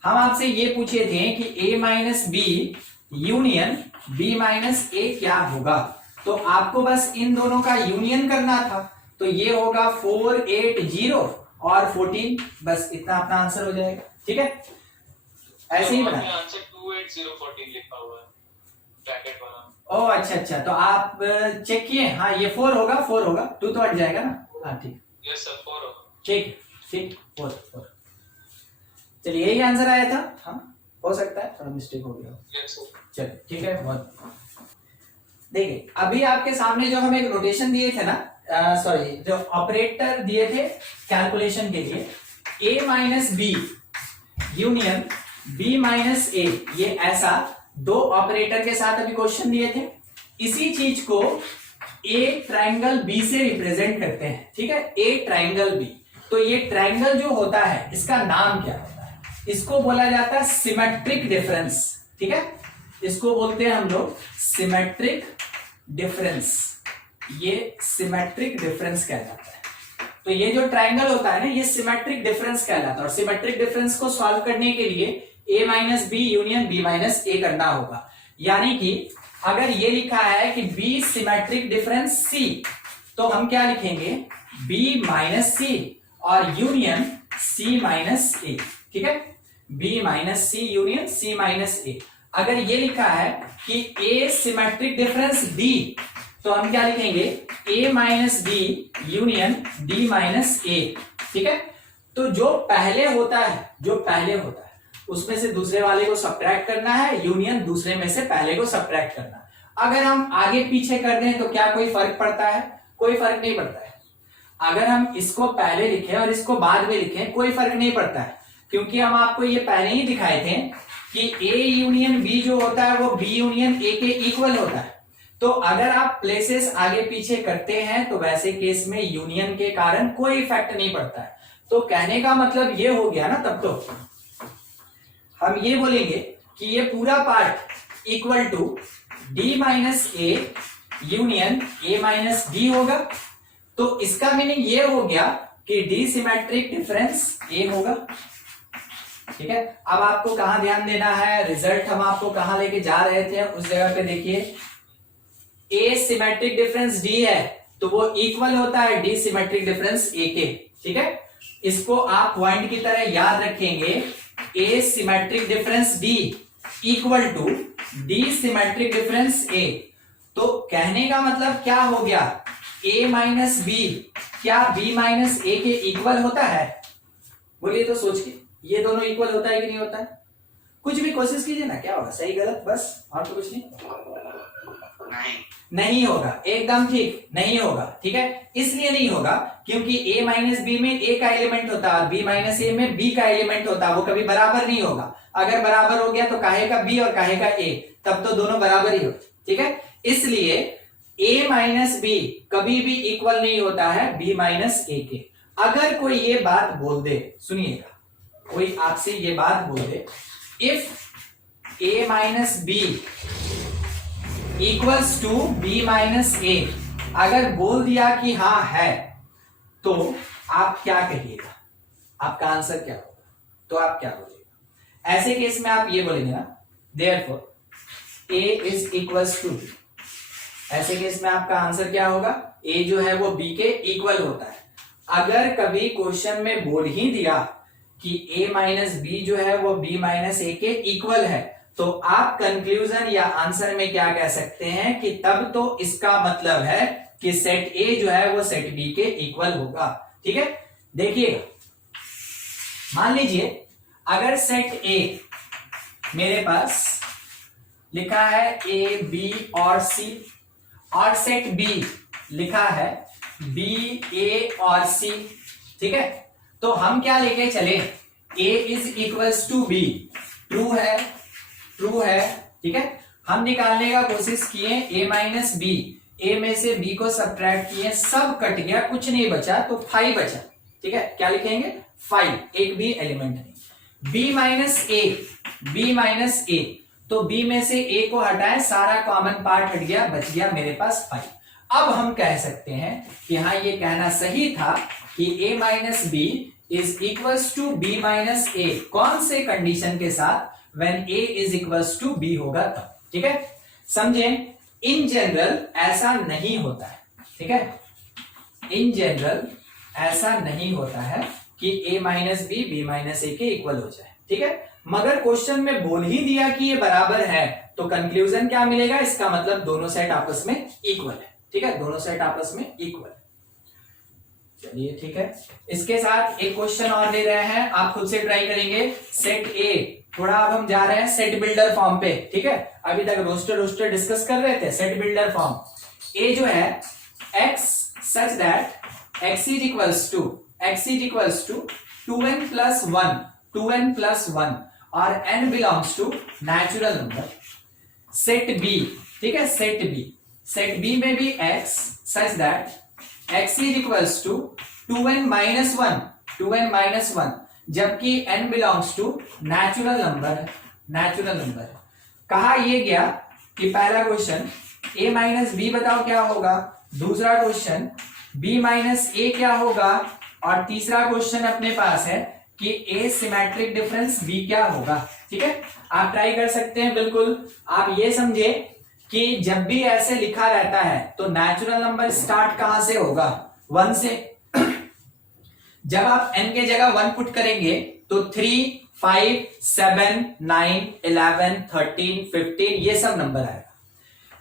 हम आपसे ये पूछे थे कि a minus B union b minus A क्या होगा, तो आपको बस इन दोनों का यूनियन करना था। तो ये होगा 4 8 0 और 14, बस इतना अपना आंसर हो जाएगा। ठीक है, ऐसे ही बना आंसर 28014 लिखा हुआ है ब्रैकेट वाला। ओ अच्छा अच्छा, तो आप चेक किए, हाँ ये 4 होगा, 4 होगा, 2 तो हट जाएगा ना। हाँ ठीक, यस सर 4 होगा। ठीक ठीक 4। चलिए यही आंसर आया था। हाँ हो सकता है थोड़ा मिस्टेक हो गया। Yes sir. चलिए ठीक है, बहुत। देखिए अभी आपके सामने जो हम एक नोटेशन दिए थे ना, सॉरी जो ऑपरेटर दिए थे कैलकुलेशन के लिए, a minus B union b minus A, ये ऐसा दो ऑपरेटर के साथ अभी क्वेश्चन दिए थे। इसी चीज को a ट्राइंगल b से रिप्रेजेंट करते हैं। ठीक है, a ट्राइंगल b। तो ये ट्राइंगल जो होता है इसका नाम क्या होता है, इसको बोला जाता है सिमेट्रिक डिफरेंस। ठीक है, इसको बोलते हैं हम लोग सिमेट्रिक डिफरेंस, ये सिमेट्रिक डिफरेंस कहलाता है। तो ये जो ट्राइंगल होता है ना, ये सिमेट्रिक डिफरेंस कहलाता है। और सिमेट्रिक डिफरेंस को सॉल्व करने के लिए a minus B union b minus A करना होगा। यानी कि अगर ये लिखा है कि b सिमेट्रिक डिफरेंस c, तो हम क्या लिखेंगे, b माइनस c और यूनियन c माइनस ए। ठीक है, b minus c union c minus A. अगर ये लिखा है कि a सिमेट्रिक डिफरेंस d, तो हम क्या लिखेंगे, a minus B union d minus A. ठीक है, तो जो पहले होता है उसमें से दूसरे वाले को सब्ट्रैक्ट करना है, यूनियन दूसरे में से पहले को सब्ट्रैक्ट करना है। अगर हम आगे पीछे कर दें तो क्या कोई फर्क पड़ता है, कोई फर्क नहीं पड़ता है। अगर हम इसको पहले लिखें और इसको बाद में लिखें कोई फर्क नहीं पड़ता है, क्योंकि हम आपको ये पहले ही दिखाए थे कि a यूनियन b जो होता है वो b यूनियन a के इक्वल होता है। तो अगर आप प्लेसेस आगे पीछे करते हैं तो वैसे केस में यूनियन के कारण कोई इफेक्ट नहीं पड़ता है। तो कहने का मतलब ये हो गया ना, तब तो हम ये बोलेंगे कि ये पूरा part equal to d minus A union a minus D होगा। तो इसका मीनिंग ये हो गया कि d सिमेट्रिक डिफरेंस a होगा। ठीक है, अब आपको कहां ध्यान देना है, रिजल्ट हम आपको कहां लेके जा रहे थे उस जगह पे देखिए, a सिमेट्रिक डिफरेंस d है तो वो इक्वल होता है d सिमेट्रिक डिफरेंस a के। ठीक है, इसको आप पॉइंट की तरह याद रखेंगे, a symmetric difference d equal to d symmetric difference a। तो कहने का मतलब क्या हो गया, a माइनस बी क्या b माइनस ए के इक्वल होता है, बोलिए तो सोच के, ये दोनों इक्वल होता है कि नहीं होता है? कुछ भी कोशिश कीजिए ना, क्या होगा, सही गलत, बस और तो कुछ नहीं। नहीं होगा, एकदम ठीक, नहीं होगा। ठीक है, इसलिए नहीं होगा क्योंकि a माइनस बी में a का एलिमेंट होता है और b माइनस ए में b का एलिमेंट होता है, वो कभी बराबर नहीं होगा। अगर बराबर हो गया तो काहे का b और काहे का a, तब तो दोनों बराबर ही होते। ठीक है, इसलिए a माइनस बी कभी भी इक्वल नहीं होता है b माइनस ए के। अगर कोई ये बात बोल दे, सुनिएगा, कोई आपसे ये बात बोल दे, if a minus B equals to B minus A, अगर बोल दिया कि हाँ है, तो आप क्या कहिएगा, आपका आंसर क्या होगा? तो आप क्या बोलेगा? ऐसे केस में आप ये बोलेंगे ना, therefore a is equals to B. ऐसे केस में आपका आंसर क्या होगा? a जो है वो b के इक्वल होता है। अगर कभी क्वेश्चन में बोल ही दिया कि a माइनस बी जो है वो b माइनस ए के इक्वल है, तो आप कंक्लूजन या आंसर में क्या कह सकते हैं कि तब तो इसका मतलब है कि सेट A जो है वो सेट B के इक्वल होगा। ठीक है, देखिएगा, मान लीजिए अगर सेट A मेरे पास लिखा है A, B और C, और सेट B लिखा है B, A और C। ठीक है, तो हम क्या लेके चले, A is equals to B, true है, ट्रू है। ठीक है, हम निकालने का कोशिश किए a माइनस बी, ए में से b को सब्ट्रैक्ट किए, सब कट गया, कुछ नहीं बचा, तो 5 बचा। ठीक है, क्या लिखेंगे? 5, एक भी एलिमेंट नहीं। b minus A, b minus A, तो b में से a को हटाए, सारा कॉमन पार्ट हट गया, बच गया मेरे पास 5। अब हम कह सकते हैं कि हाँ, ये कहना सही था कि a minus B is equals to b minus A. कौन से कंडीशन के साथ? when a is equals to b होगा तब। ठीक है, समझे? इन जनरल ऐसा नहीं होता है। ठीक है, इन जनरल ऐसा नहीं होता है कि a minus B B minus A के इक्वल हो जाए। ठीक है, मगर क्वेश्चन में बोल ही दिया कि ये बराबर है, तो कंक्लूजन क्या मिलेगा? इसका मतलब दोनों सेट आपस में इक्वल है। ठीक है, दोनों सेट आपस में इक्वल है। चलिए ठीक है, इसके साथ एक क्वेश्चन और ले रहे हैं, आप खुद से ट्राई करेंगे। सेट ए, थोड़ा अब हम जा रहे हैं सेट बिल्डर फॉर्म पे। ठीक है, अभी तक रोस्टर डिस्कस कर रहे थे, सेट बिल्डर फॉर्म। ए जो है x such that x is equals to 2n plus 1, 2n plus 1 और n belongs to natural number. Set B, ठीक है, सेट बी में भी x such that x is equals to 2n minus 1, जबकि n belongs to natural number. कहा ये गया कि पहला क्वेश्चन a माइनस बी बताओ क्या होगा, दूसरा क्वेश्चन b माइनस ए क्या होगा, और तीसरा क्वेश्चन अपने पास है कि a सिमेट्रिक डिफरेंस b क्या होगा। ठीक है, आप ट्राई कर सकते हैं। बिल्कुल, आप ये समझे कि जब भी ऐसे लिखा रहता है तो नेचुरल नंबर स्टार्ट कहां से होगा? 1 से। जब आप n के जगह 1 पुट करेंगे तो 3, 5, 7, 9, 11, 13, 15 ये सब नंबर आएगा।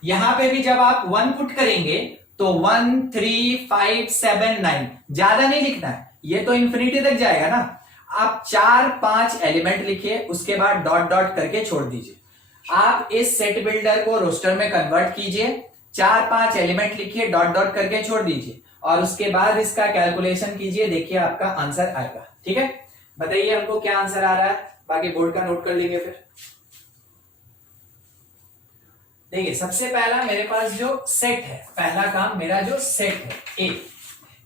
यहां पे भी जब आप 1 पुट करेंगे तो 1, 3, 5, 7, 9, ज्यादा नहीं लिखना है, ये तो इंफिनिटी तक जाएगा ना। आप 4, 5 एलिमेंट लिखिए, उसके बाद डॉट डॉट करके छोड़ दीजिए। आप इस सेट बिल्डर को रोस्टर में कन्वर्ट कीजिए, 4, 5 एलिमेंट लिखिए, डॉट डॉट करके छोड़ दीजिए, और उसके बाद इसका कैलकुलेशन कीजिए, देखिए आपका आंसर आएगा। ठीक है, बताइए हमको क्या आंसर आ रहा है, बाकी बोर्ड का नोट कर लेंगे फिर। देखिए, सबसे पहला मेरे पास जो सेट है, पहला काम मेरा जो सेट है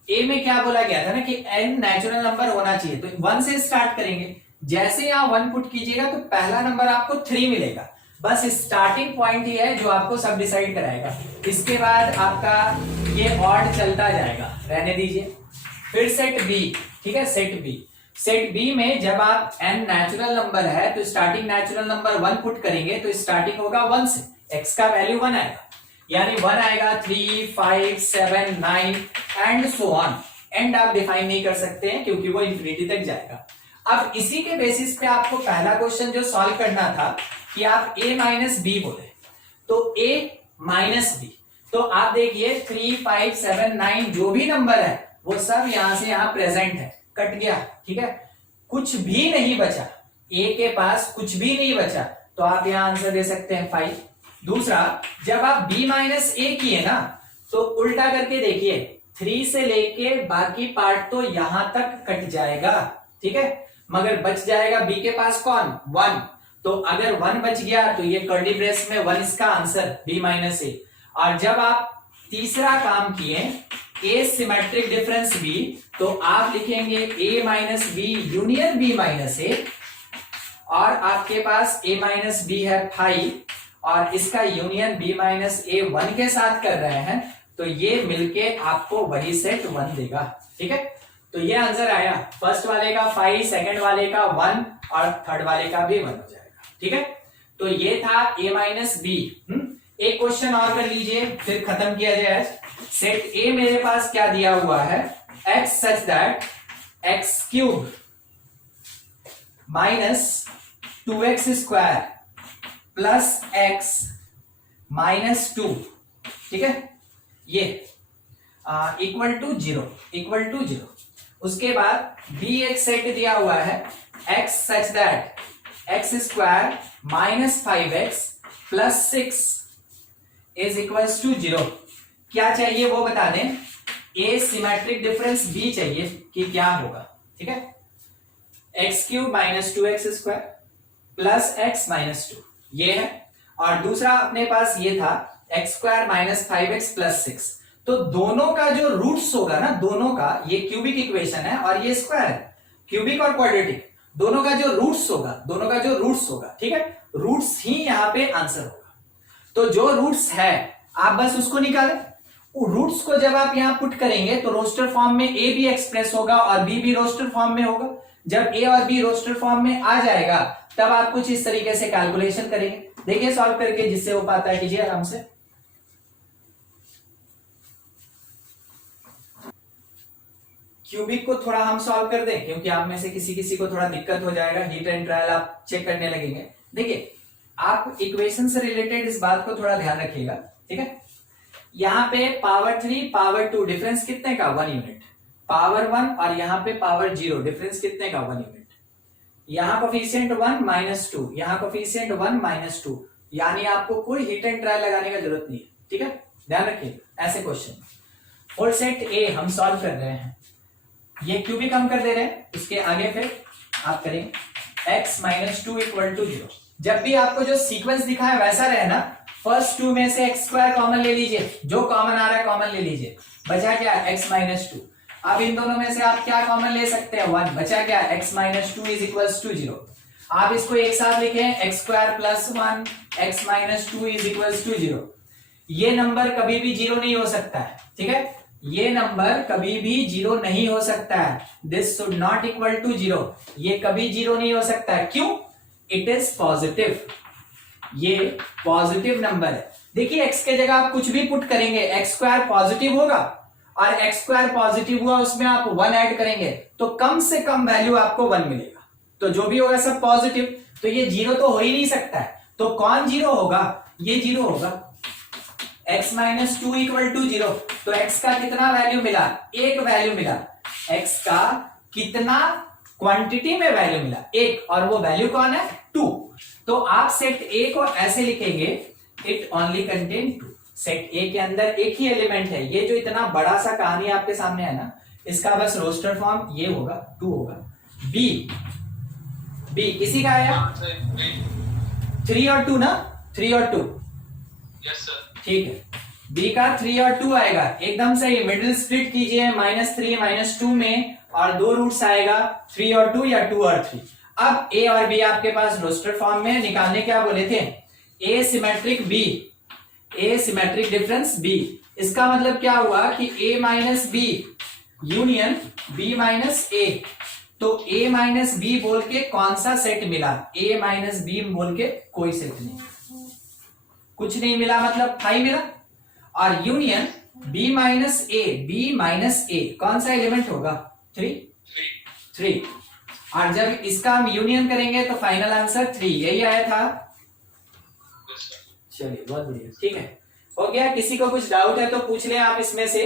ए में क्या बोला गया था ना कि n नेचुरल नंबर होना चाहिए, तो 1 से स्टार्ट करेंगे। जैसे यहां 1 पुट कीजिएगा तो पहला नंबर आपको 3 मिलेगा। बस स्टार्टिंग पॉइंट ही है जो आपको सब डिसाइड कराएगा। इसके बाद आपका ये ऑड चलता जाएगा, रहने दीजिए। फिर सेट बी, ठीक है, सेट बी में जब आप n नेचुरल नंबर है तो स्टार्टिंग नेचुरल नंबर 1 पुट करेंगे तो स्टार्टिंग होगा 1 से, x का वैल्यू 1 आएगा, यानी 1 आएगा, 3, 5, 7, 9 एंड सो ऑन। एंड आप डिफाइन नहीं कर सकते हैं क्योंकि वो इंफिनिटी तक जाएगा। अब इसी के बेसिस पे आपको पहला क्वेश्चन जो सॉल्व करना था कि आप a माइनस बी बोले, तो a माइनस बी, तो आप देखिए 3, 5, 7, 9 जो भी नंबर है वो सब यहां से यहां प्रेजेंट है, कट गया। ठीक है, कुछ भी नहीं बचा, ए के पास कुछ भी नहीं बचा, तो आप यहां आंसर दे सकते हैं 5। दूसरा, जब आप बी माइनस ए किए ना, तो उल्टा करके देखिए, 3 से लेके बाकी पार्ट तो यहां तक कट जाएगा, ठीक है, मगर बच जाएगा बी के पास कौन, 1। तो अगर 1 बच गया तो ये कर्ली ब्रेस में 1 इसका आंसर बी माइनस ए। और जब आप तीसरा काम किए ए सिमेट्रिक डिफरेंस बी, तो आप लिखेंगे A minus B union B minus A, और आपके पास a माइनस बी है 5 और इसका यूनियन b माइनस ए 1 के साथ कर रहे हैं, तो ये मिलके आपको वही सेट 1 देगा, ठीक है। तो ये आंसर आया, फर्स्ट वाले का 5, सेकंड वाले का 1 और थर्ड वाले का भी 1 हो जाएगा, ठीक है। तो ये था a माइनस बी। एक क्वेश्चन और कर लीजिए फिर खत्म किया जाए। सेट a मेरे पास क्या दिया हुआ है, x such that x cube minus 2x square plus x minus 2, ठीक है, ये इक्वल टू 0। उसके बाद b एक सेट दिया हुआ है x such that X square minus 5x plus 6 is equals to 0। क्या चाहिए वो बता दें, a सिमेट्रिक डिफरेंस b चाहिए कि क्या होगा, ठीक है। X cube minus 2x square plus x minus 2 ये है, और दूसरा अपने पास ये था x square minus 5x plus 6। तो दोनों का जो रूट्स होगा ना, दोनों का, ये क्यूबिक इक्वेशन है और ये स्क्वायर है, क्यूबिक और क्वाड्रेटिक, दोनों का जो रूट्स होगा, ठीक है, रूट्स ही यहाँ पे आंसर होगा। तो जो रूट्स है आप बस उसको निकालें, रूट्स को जब आप यहां पुट करेंगे तो रोस्टर फॉर्म में ए भी एक्सप्रेस होगा और बी भी रोस्टर फॉर्म में होगा। जब ए और बी रोस्टर फॉर्म में आ जाएगा तब आप कुछ इस तरीके से कैलकुलेशन करेंगे। देखिए सॉल्व करके, जिससे वो पाता है कीजिए आराम से। क्यूबिक को थोड़ा हम सॉल्व कर दें, क्योंकि आप में से किसी को थोड़ा दिक्कत हो जाएगा, हीट एंड ट्रायल आप चेक करने लगेंगे। देखिए आप इक्वेशन से रिलेटेड इस बात को थोड़ा ध्यान रखिएगा, ठीक है। यहाँ पे पावर 3 पावर 2 डिफरेंस कितने का, 1 यूनिट, पावर 1 और यहाँ पे पावर 0 डिफरेंस कितने का, 1 यूनिट। यहाँ कोफिशिएंट 1 माइनस 2, यहाँ कोफिशिएंट 1 माइनस 2, यानी आपको कोई हीट एंड ट्रायल लगाने का जरूरत नहीं है, ठीक है, ध्यान रखिए। ऐसे क्वेश्चन फुल सेट ए हम सॉल्व कर रहे हैं, ये क्यूबिक हम कर दे रहे हैं, इसके आगे फिर आप करेंगे x माइनस 2 इक्वल टू 0। जब भी आपको जो सीक्वेंस दिखा है वैसा रहे ना, फर्स्ट 2 में से एक्स स्क्वायर कॉमन ले लीजिए, जो कॉमन आ रहा है कॉमन ले लीजिए, बचा क्या, x माइनस 2। अब इन दोनों में से आप क्या कॉमन ले सकते हैं, 1, बचा क्या, x minus 2 is equals to 0। आप इसको एक साथ लिखें, X square plus 1 x minus 2 is equals to 0। ये नंबर कभी भी 0 नहीं हो सकता है, ठीक है, ये नंबर कभी भी 0 नहीं हो सकता है, this should not equal to 0, ये कभी 0 नहीं हो सकता है, क्यों, इट इज पॉजिटिव, ये पॉजिटिव नंबर है। देखिए x के जगह आप कुछ भी पुट करेंगे, एक्स स्क्वायर पॉजिटिव होगा और एक्स स्क्वायर पॉजिटिव हुआ, उसमें आप 1 ऐड करेंगे तो कम से कम वैल्यू आपको 1 मिलेगा, तो जो भी होगा सब पॉजिटिव, तो ये 0 तो हो ही नहीं सकता है। तो कौन 0 होगा, ये 0 होगा, x माइनस 2 इक्वल टू 0। तो x का कितना वैल्यू मिला, एक वैल्यू मिला, x का कितना क्वांटिटी में वैल्यू मिला, एक, और वो वैल्यू कौन है, 2। तो आप सेट ए को ऐसे लिखेंगे, it only contain 2, set A के अंदर एक ही एलिमेंट है। ये जो इतना बड़ा सा कहानी आपके सामने है ना, इसका बस रोस्टर फॉर्म ये होगा, 2 होगा। बी किसी का आया, 3 और 2 ना, 3 और 2, यस सर, ठीक है, बी का 3 और 2 आएगा, एकदम सही। मिडिल स्प्लिट कीजिए, -3 -2 में, और 2 रूट्स आएगा, 3 और 2 या 2 और 3। अब ए और बी आपके पास रोस्टर फॉर्म में निकालने क्या बोले थे, A symmetric B, A symmetric difference B. इसका मतलब क्या हुआ कि A minus B union B minus A. तो ए माइनस बी बोल के कौन सा सेट मिला, ए माइनस बी बोल के कोई सेट नहीं, कुछ नहीं मिला, मतलब 5 मिला। और यूनियन बी माइनस ए कौन सा एलिमेंट होगा, 3। और जब इसका हम यूनियन करेंगे तो फाइनल आंसर 3, यही आया था। चलिए बहुत बढ़िया, ठीक है, हो गया। किसी को कुछ डाउट है तो पूछ लें आप इसमें से।